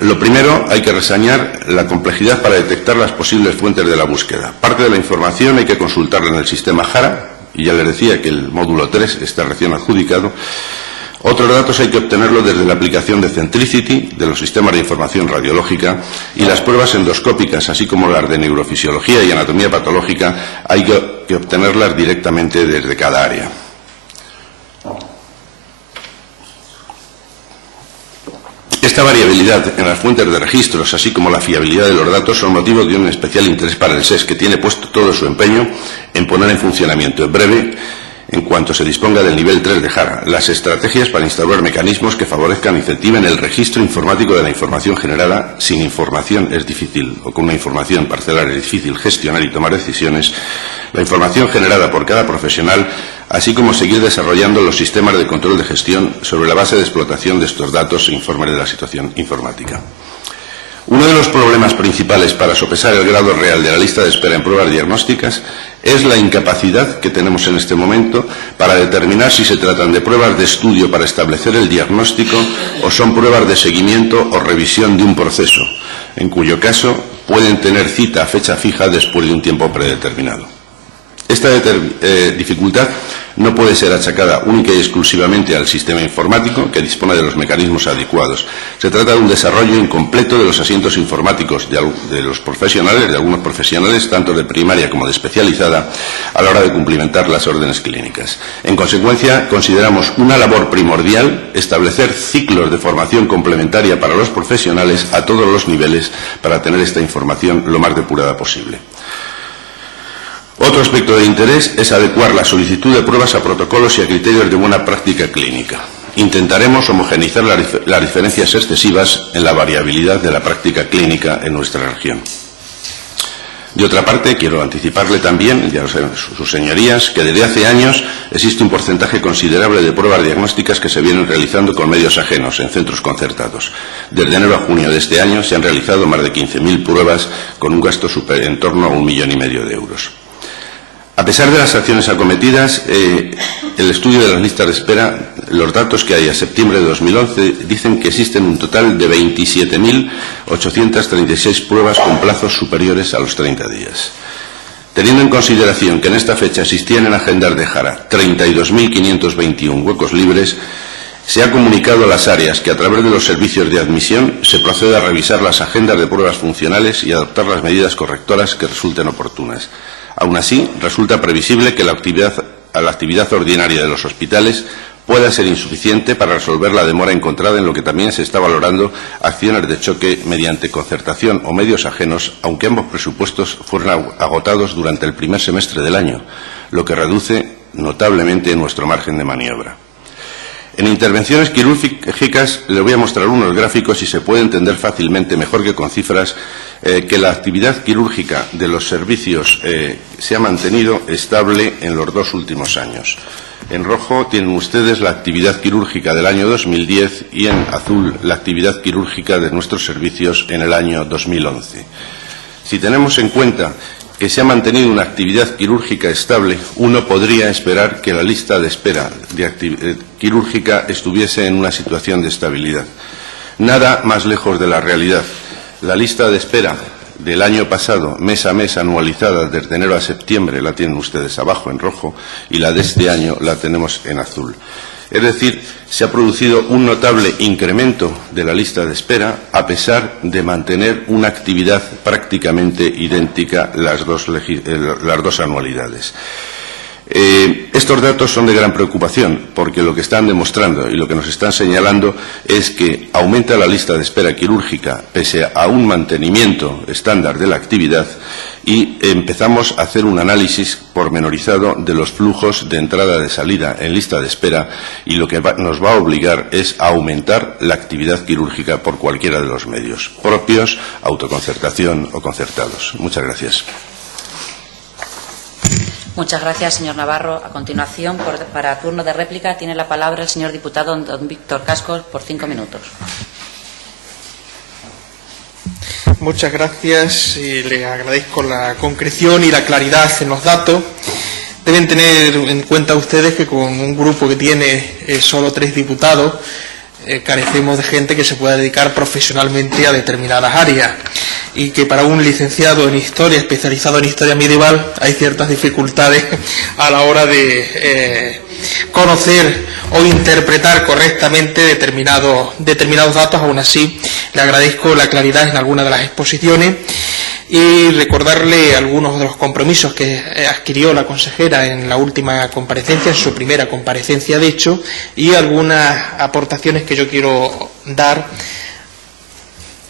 Lo primero, hay que reseñar la complejidad para detectar las posibles fuentes de la búsqueda. Parte de la información hay que consultarla en el sistema Jara, y ya les decía que el módulo 3 está recién adjudicado. Otros datos hay que obtenerlos desde la aplicación de Centricity, de los sistemas de información radiológica, y las pruebas endoscópicas, así como las de neurofisiología y anatomía patológica, hay que obtenerlas directamente desde cada área. Esta variabilidad en las fuentes de registros, así como la fiabilidad de los datos, son motivos de un especial interés para el SES, que tiene puesto todo su empeño en poner en funcionamiento en breve, en cuanto se disponga del nivel 3 de Jara, las estrategias para instaurar mecanismos que favorezcan e incentiven el registro informático de la información generada. Sin información es difícil, o con una información parcelar es difícil gestionar y tomar decisiones, la información generada por cada profesional, así como seguir desarrollando los sistemas de control de gestión sobre la base de explotación de estos datos e informes de la situación informática. Uno de los problemas principales para sopesar el grado real de la lista de espera en pruebas diagnósticas es la incapacidad que tenemos en este momento para determinar si se tratan de pruebas de estudio para establecer el diagnóstico o son pruebas de seguimiento o revisión de un proceso, en cuyo caso pueden tener cita a fecha fija después de un tiempo predeterminado. Esta dificultad no puede ser achacada única y exclusivamente al sistema informático, que dispone de los mecanismos adecuados. Se trata de un desarrollo incompleto de los asientos informáticos de algunos profesionales, tanto de primaria como de especializada, a la hora de cumplimentar las órdenes clínicas. En consecuencia, consideramos una labor primordial establecer ciclos de formación complementaria para los profesionales a todos los niveles para tener esta información lo más depurada posible. Otro aspecto de interés es adecuar la solicitud de pruebas a protocolos y a criterios de buena práctica clínica. Intentaremos homogeneizar las diferencias excesivas en la variabilidad de la práctica clínica en nuestra región. De otra parte, quiero anticiparle también, ya lo saben sus señorías, que desde hace años existe un porcentaje considerable de pruebas diagnósticas que se vienen realizando con medios ajenos en centros concertados. Desde enero a junio de este año se han realizado más de 15.000 pruebas con un gasto en torno a 1,5 millones de euros. A pesar de las acciones acometidas, el estudio de las listas de espera, los datos que hay a septiembre de 2011 dicen que existen un total de 27.836 pruebas con plazos superiores a los 30 días. Teniendo en consideración que en esta fecha existían en agendas de Jara 32.521 huecos libres, se ha comunicado a las áreas que a través de los servicios de admisión se procede a revisar las agendas de pruebas funcionales y adoptar las medidas correctoras que resulten oportunas. Aún así, resulta previsible que la actividad ordinaria de los hospitales pueda ser insuficiente para resolver la demora encontrada, en lo que también se está valorando acciones de choque mediante concertación o medios ajenos, aunque ambos presupuestos fueron agotados durante el primer semestre del año, lo que reduce notablemente nuestro margen de maniobra. En intervenciones quirúrgicas le voy a mostrar unos gráficos y se puede entender fácilmente, mejor que con cifras, que la actividad quirúrgica de los servicios se ha mantenido estable en los 2 últimos años. En rojo tienen ustedes la actividad quirúrgica del año 2010 y en azul la actividad quirúrgica de nuestros servicios en el año 2011. Si tenemos en cuenta que se ha mantenido una actividad quirúrgica estable, uno podría esperar que la lista de espera quirúrgica estuviese en una situación de estabilidad. Nada más lejos de la realidad. La lista de espera del año pasado, mes a mes anualizada desde enero a septiembre, la tienen ustedes abajo en rojo, y la de este año la tenemos en azul. Es decir, se ha producido un notable incremento de la lista de espera a pesar de mantener una actividad prácticamente idéntica las dos anualidades. Estos datos son de gran preocupación porque lo que están demostrando y lo que nos están señalando es que aumenta la lista de espera quirúrgica pese a un mantenimiento estándar de la actividad, y empezamos a hacer un análisis pormenorizado de los flujos de entrada y de salida en lista de espera, y lo que nos va a obligar es a aumentar la actividad quirúrgica por cualquiera de los medios, propios, autoconcertación o concertados. Muchas gracias. Muchas gracias, señor Navarro. A continuación, para turno de réplica, tiene la palabra el señor diputado don Víctor Cascos por 5 minutos. Muchas gracias y le agradezco la concreción y la claridad en los datos. Deben tener en cuenta ustedes que con un grupo que tiene solo 3 diputados, carecemos de gente que se pueda dedicar profesionalmente a determinadas áreas, y que para un licenciado en Historia, especializado en Historia medieval, hay ciertas dificultades a la hora de conocer o interpretar correctamente determinados datos. Aún así, le agradezco la claridad en algunas de las exposiciones y recordarle algunos de los compromisos que adquirió la consejera en la última comparecencia, en su primera comparecencia de hecho, y algunas aportaciones que yo quiero dar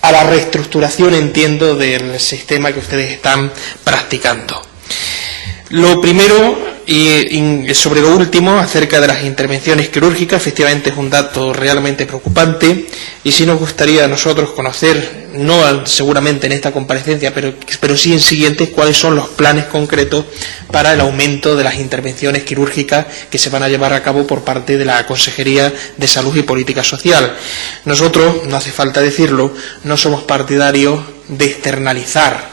a la reestructuración, entiendo, del sistema que ustedes están practicando. Lo primero, y sobre lo último, acerca de las intervenciones quirúrgicas, efectivamente es un dato realmente preocupante, y sí nos gustaría a nosotros conocer, no seguramente en esta comparecencia, pero sí en siguientes, cuáles son los planes concretos para el aumento de las intervenciones quirúrgicas que se van a llevar a cabo por parte de la Consejería de Salud y Política Social. Nosotros, no hace falta decirlo, no somos partidarios de externalizar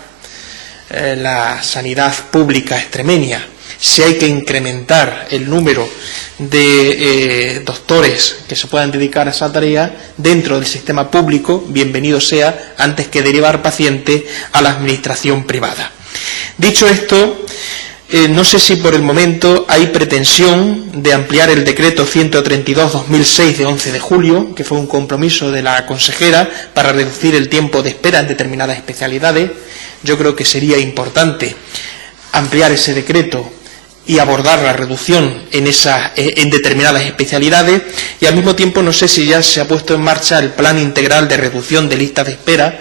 la sanidad pública extremeña. Si hay que incrementar el número de doctores que se puedan dedicar a esa tarea dentro del sistema público, bienvenido sea, antes que derivar pacientes a la administración privada. Dicho esto, no sé si por el momento hay pretensión de ampliar el decreto 132/2006 de 11 de julio, que fue un compromiso de la consejera para reducir el tiempo de espera en determinadas especialidades. Yo creo que sería importante ampliar ese decreto y abordar la reducción en determinadas especialidades, y al mismo tiempo no sé si ya se ha puesto en marcha el plan integral de reducción de listas de espera,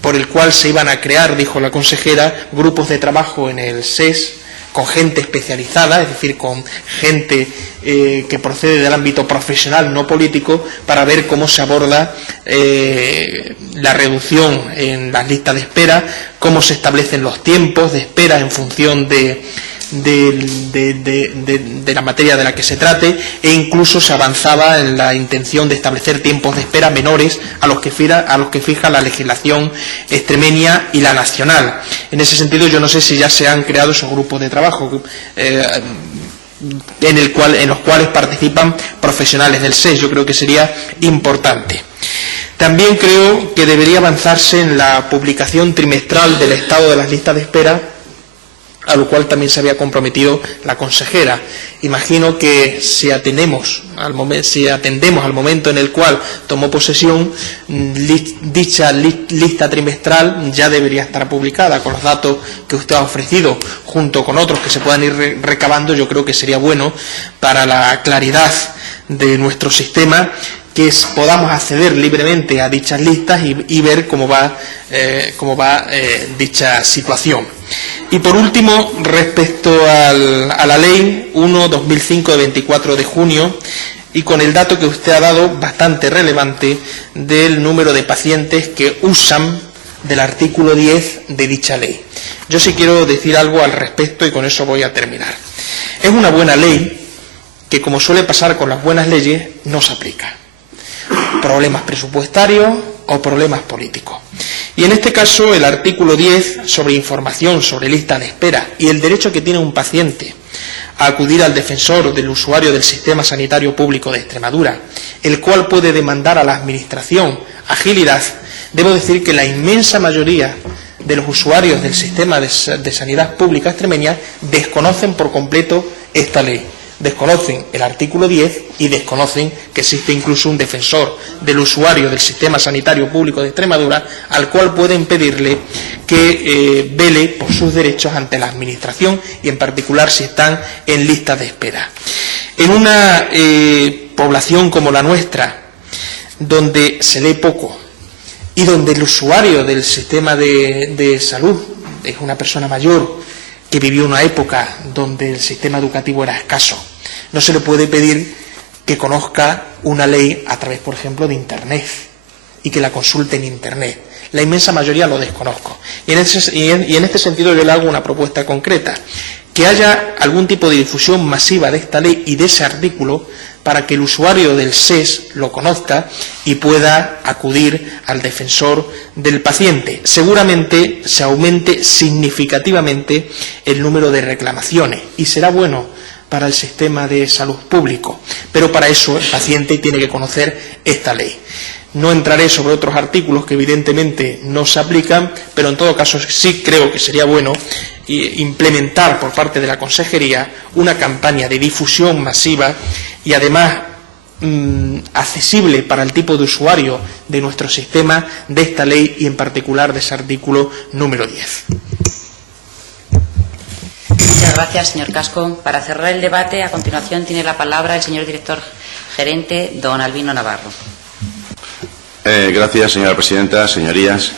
por el cual se iban a crear, dijo la consejera, grupos de trabajo en el SES con gente especializada, es decir, con gente que procede del ámbito profesional, no político, para ver cómo se aborda la reducción en las listas de espera, cómo se establecen los tiempos de espera en función de de la materia de la que se trate, e incluso se avanzaba en la intención de establecer tiempos de espera menores a los que fija la legislación extremeña y la nacional. En ese sentido, yo no sé si ya se han creado esos grupos de trabajo en los cuales participan profesionales del SES. Yo creo que sería importante. También creo que debería avanzarse en la publicación trimestral del estado de las listas de espera, a lo cual también se había comprometido la consejera. Imagino que si atendemos al momento en el cual tomó posesión, dicha lista trimestral ya debería estar publicada con los datos que usted ha ofrecido, junto con otros que se puedan ir recabando. Yo creo que sería bueno para la claridad de nuestro sistema que podamos acceder libremente a dichas listas y ver cómo va dicha situación. Y por último, respecto a la Ley 1/2005 de 24 de junio, y con el dato que usted ha dado, bastante relevante, del número de pacientes que usan del artículo 10 de dicha ley. Yo sí quiero decir algo al respecto y con eso voy a terminar. Es una buena ley que, como suele pasar con las buenas leyes, no se aplica. Problemas presupuestarios o problemas políticos. Y en este caso, el artículo 10 sobre información sobre lista de espera y el derecho que tiene un paciente a acudir al defensor del usuario del sistema sanitario público de Extremadura, el cual puede demandar a la Administración agilidad. Debo decir que la inmensa mayoría de los usuarios del sistema de sanidad pública extremeña desconocen por completo esta ley. Desconocen el artículo 10 y desconocen que existe incluso un defensor del usuario del sistema sanitario público de Extremadura, al cual pueden pedirle que vele por sus derechos ante la Administración y en particular si están en listas de espera. En una población como la nuestra, donde se lee poco y donde el usuario del sistema de salud es una persona mayor que vivió una época donde el sistema educativo era escaso, no se le puede pedir que conozca una ley a través, por ejemplo, de Internet y que la consulte en Internet. La inmensa mayoría lo desconozco. Y en este sentido yo le hago una propuesta concreta, que haya algún tipo de difusión masiva de esta ley y de ese artículo para que el usuario del SES lo conozca y pueda acudir al defensor del paciente. Seguramente se aumente significativamente el número de reclamaciones y será bueno para el sistema de salud público, pero para eso el paciente tiene que conocer esta ley. No entraré sobre otros artículos que evidentemente no se aplican, pero en todo caso sí creo que sería bueno implementar por parte de la Consejería una campaña de difusión masiva y además accesible para el tipo de usuario de nuestro sistema de esta ley y en particular de ese artículo número 10. Muchas gracias, señor Casco. Para cerrar el debate, a continuación tiene la palabra el señor director gerente, don Albino Navarro. Gracias, señora presidenta, señorías.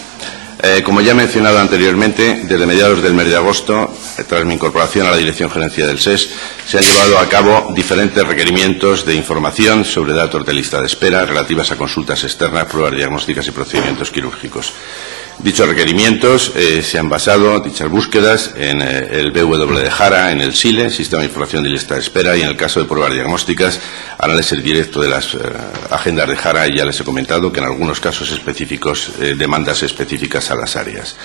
Como ya he mencionado anteriormente, desde mediados del mes de agosto, tras mi incorporación a la Dirección Gerencia del SES, se han llevado a cabo diferentes requerimientos de información sobre datos de lista de espera relativas a consultas externas, pruebas diagnósticas y procedimientos quirúrgicos. Dichos requerimientos se han basado, dichas búsquedas, en el BW de Jara, en el SILE, Sistema de Información de Lista de Espera, y en el caso de pruebas diagnósticas, análisis directo de las agendas de Jara, y ya les he comentado que en algunos casos específicos, demandas específicas a las áreas.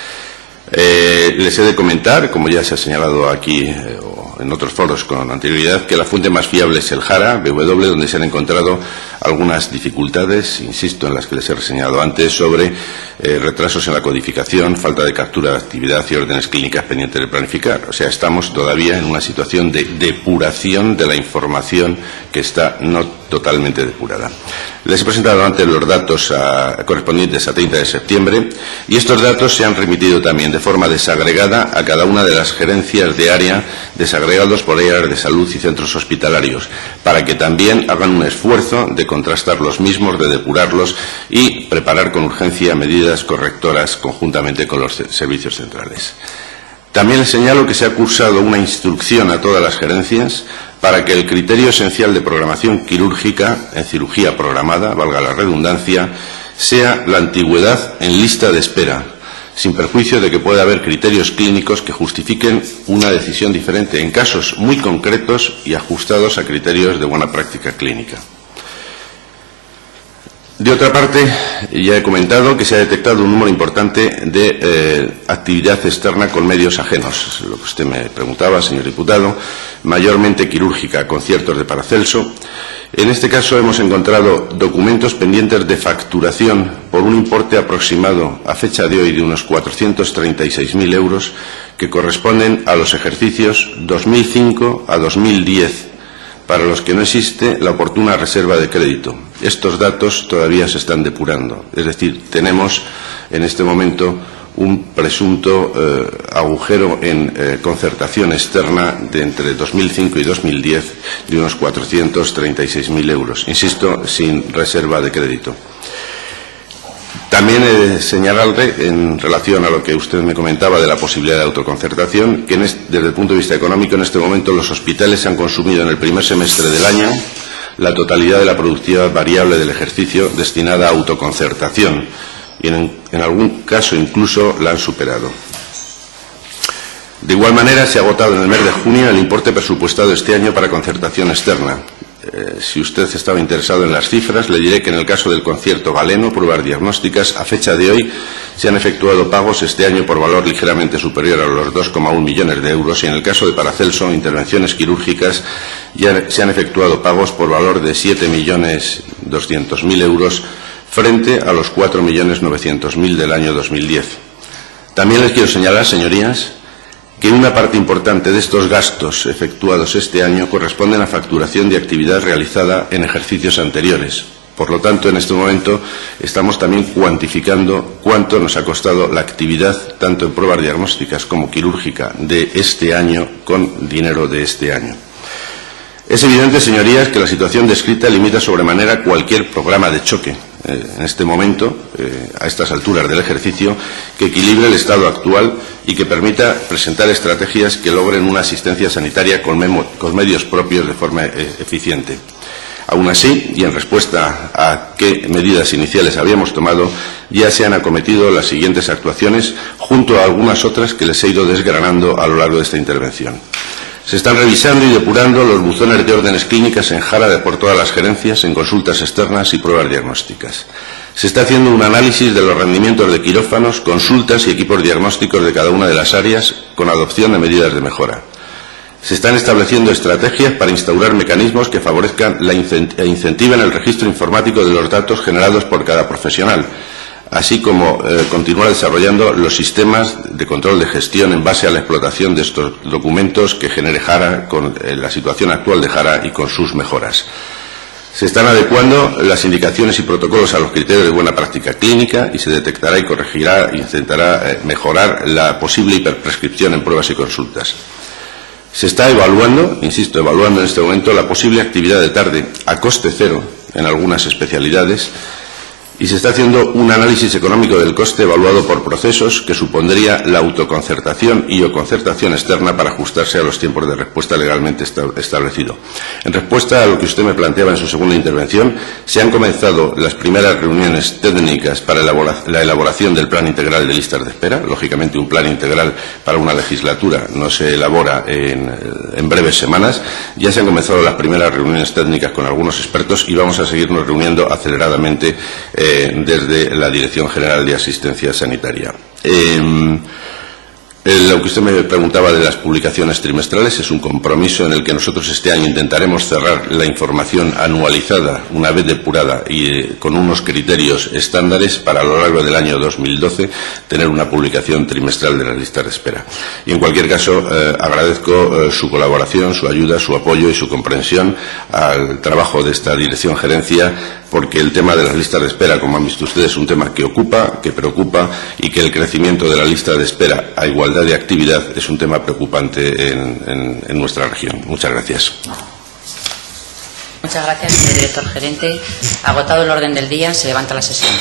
Les he de comentar, como ya se ha señalado aquí o en otros foros con anterioridad, que la fuente más fiable es el Jara, BW, donde se han encontrado algunas dificultades, insisto, en las que les he reseñado antes, sobre retrasos en la codificación, falta de captura de actividad y órdenes clínicas pendientes de planificar. O sea, estamos todavía en una situación de depuración de la información que está no totalmente depurada. Les he presentado antes los datos correspondientes a 30 de septiembre y estos datos se han remitido también de forma desagregada a cada una de las gerencias de área, desagregados por áreas de salud y centros hospitalarios, para que también hagan un esfuerzo de contrastar los mismos, de depurarlos y preparar con urgencia medidas correctoras conjuntamente con los servicios centrales. También les señalo que se ha cursado una instrucción a todas las gerencias para que el criterio esencial de programación quirúrgica en cirugía programada, valga la redundancia, sea la antigüedad en lista de espera, sin perjuicio de que pueda haber criterios clínicos que justifiquen una decisión diferente en casos muy concretos y ajustados a criterios de buena práctica clínica. De otra parte, ya he comentado que se ha detectado un número importante de actividad externa con medios ajenos, lo que usted me preguntaba, señor diputado, mayormente quirúrgica, conciertos de Paracelso. En este caso hemos encontrado documentos pendientes de facturación por un importe aproximado a fecha de hoy de unos 436.000 euros que corresponden a los ejercicios 2005 a 2010, para los que no existe la oportuna reserva de crédito. Estos datos todavía se están depurando. Es decir, tenemos en este momento un presunto agujero en concertación externa de entre 2005 y 2010 de unos 436.000 euros. Insisto, sin reserva de crédito. También he de señalarle, en relación a lo que usted me comentaba de la posibilidad de autoconcertación, que desde el punto de vista económico, en este momento los hospitales han consumido en el primer semestre del año la totalidad de la productividad variable del ejercicio destinada a autoconcertación y en algún caso incluso la han superado. De igual manera, se ha agotado en el mes de junio el importe presupuestado este año para concertación externa. Si usted estaba interesado en las cifras, le diré que en el caso del concierto galeno, pruebas diagnósticas, a fecha de hoy se han efectuado pagos este año por valor ligeramente superior a los 2,1 millones de euros y en el caso de Paracelso, intervenciones quirúrgicas, ya se han efectuado pagos por valor de 7.200.000 euros frente a los 4.900.000 del año 2010. También les quiero señalar, señorías, que una parte importante de estos gastos efectuados este año corresponden a facturación de actividad realizada en ejercicios anteriores. Por lo tanto, en este momento estamos también cuantificando cuánto nos ha costado la actividad, tanto en pruebas diagnósticas como quirúrgica, de este año con dinero de este año. Es evidente, señorías, que la situación descrita limita sobremanera cualquier programa de choque, en este momento, a estas alturas del ejercicio, que equilibre el estado actual y que permita presentar estrategias que logren una asistencia sanitaria con medios propios de forma eficiente. Aún así, y en respuesta a qué medidas iniciales habíamos tomado, ya se han acometido las siguientes actuaciones, junto a algunas otras que les he ido desgranando a lo largo de esta intervención. Se están revisando y depurando los buzones de órdenes clínicas en Jara por todas las gerencias, en consultas externas y pruebas diagnósticas. Se está haciendo un análisis de los rendimientos de quirófanos, consultas y equipos diagnósticos de cada una de las áreas, con adopción de medidas de mejora. Se están estableciendo estrategias para instaurar mecanismos que favorezcan e incentiven el registro informático de los datos generados por cada profesional, así como continuar desarrollando los sistemas de control de gestión en base a la explotación de estos documentos que genere Jara con la situación actual de Jara y con sus mejoras. Se están adecuando las indicaciones y protocolos a los criterios de buena práctica clínica y se detectará y corregirá e intentará mejorar la posible hiperprescripción en pruebas y consultas. Se está evaluando, insisto, evaluando en este momento la posible actividad de tarde a coste cero en algunas especialidades y se está haciendo un análisis económico del coste evaluado por procesos que supondría la autoconcertación y o concertación externa para ajustarse a los tiempos de respuesta legalmente establecido. En respuesta a lo que usted me planteaba en su segunda intervención, se han comenzado las primeras reuniones técnicas para la elaboración del plan integral de listas de espera. Lógicamente, un plan integral para una legislatura no se elabora en breves semanas. Ya se han comenzado las primeras reuniones técnicas con algunos expertos y vamos a seguirnos reuniendo aceleradamente desde la Dirección General de Asistencia Sanitaria. Lo que usted me preguntaba de las publicaciones trimestrales es un compromiso en el que nosotros este año intentaremos cerrar la información anualizada, una vez depurada y con unos criterios estándares para a lo largo del año 2012 tener una publicación trimestral de las listas de espera. Y en cualquier caso agradezco su colaboración, su ayuda, su apoyo y su comprensión al trabajo de esta Dirección Gerencia, porque el tema de las listas de espera, como han visto ustedes, es un tema que ocupa, que preocupa y que el crecimiento de la lista de espera a igualdad de actividad es un tema preocupante en nuestra región. Muchas gracias. Muchas gracias, señor director gerente. Agotado el orden del día, se levanta la sesión.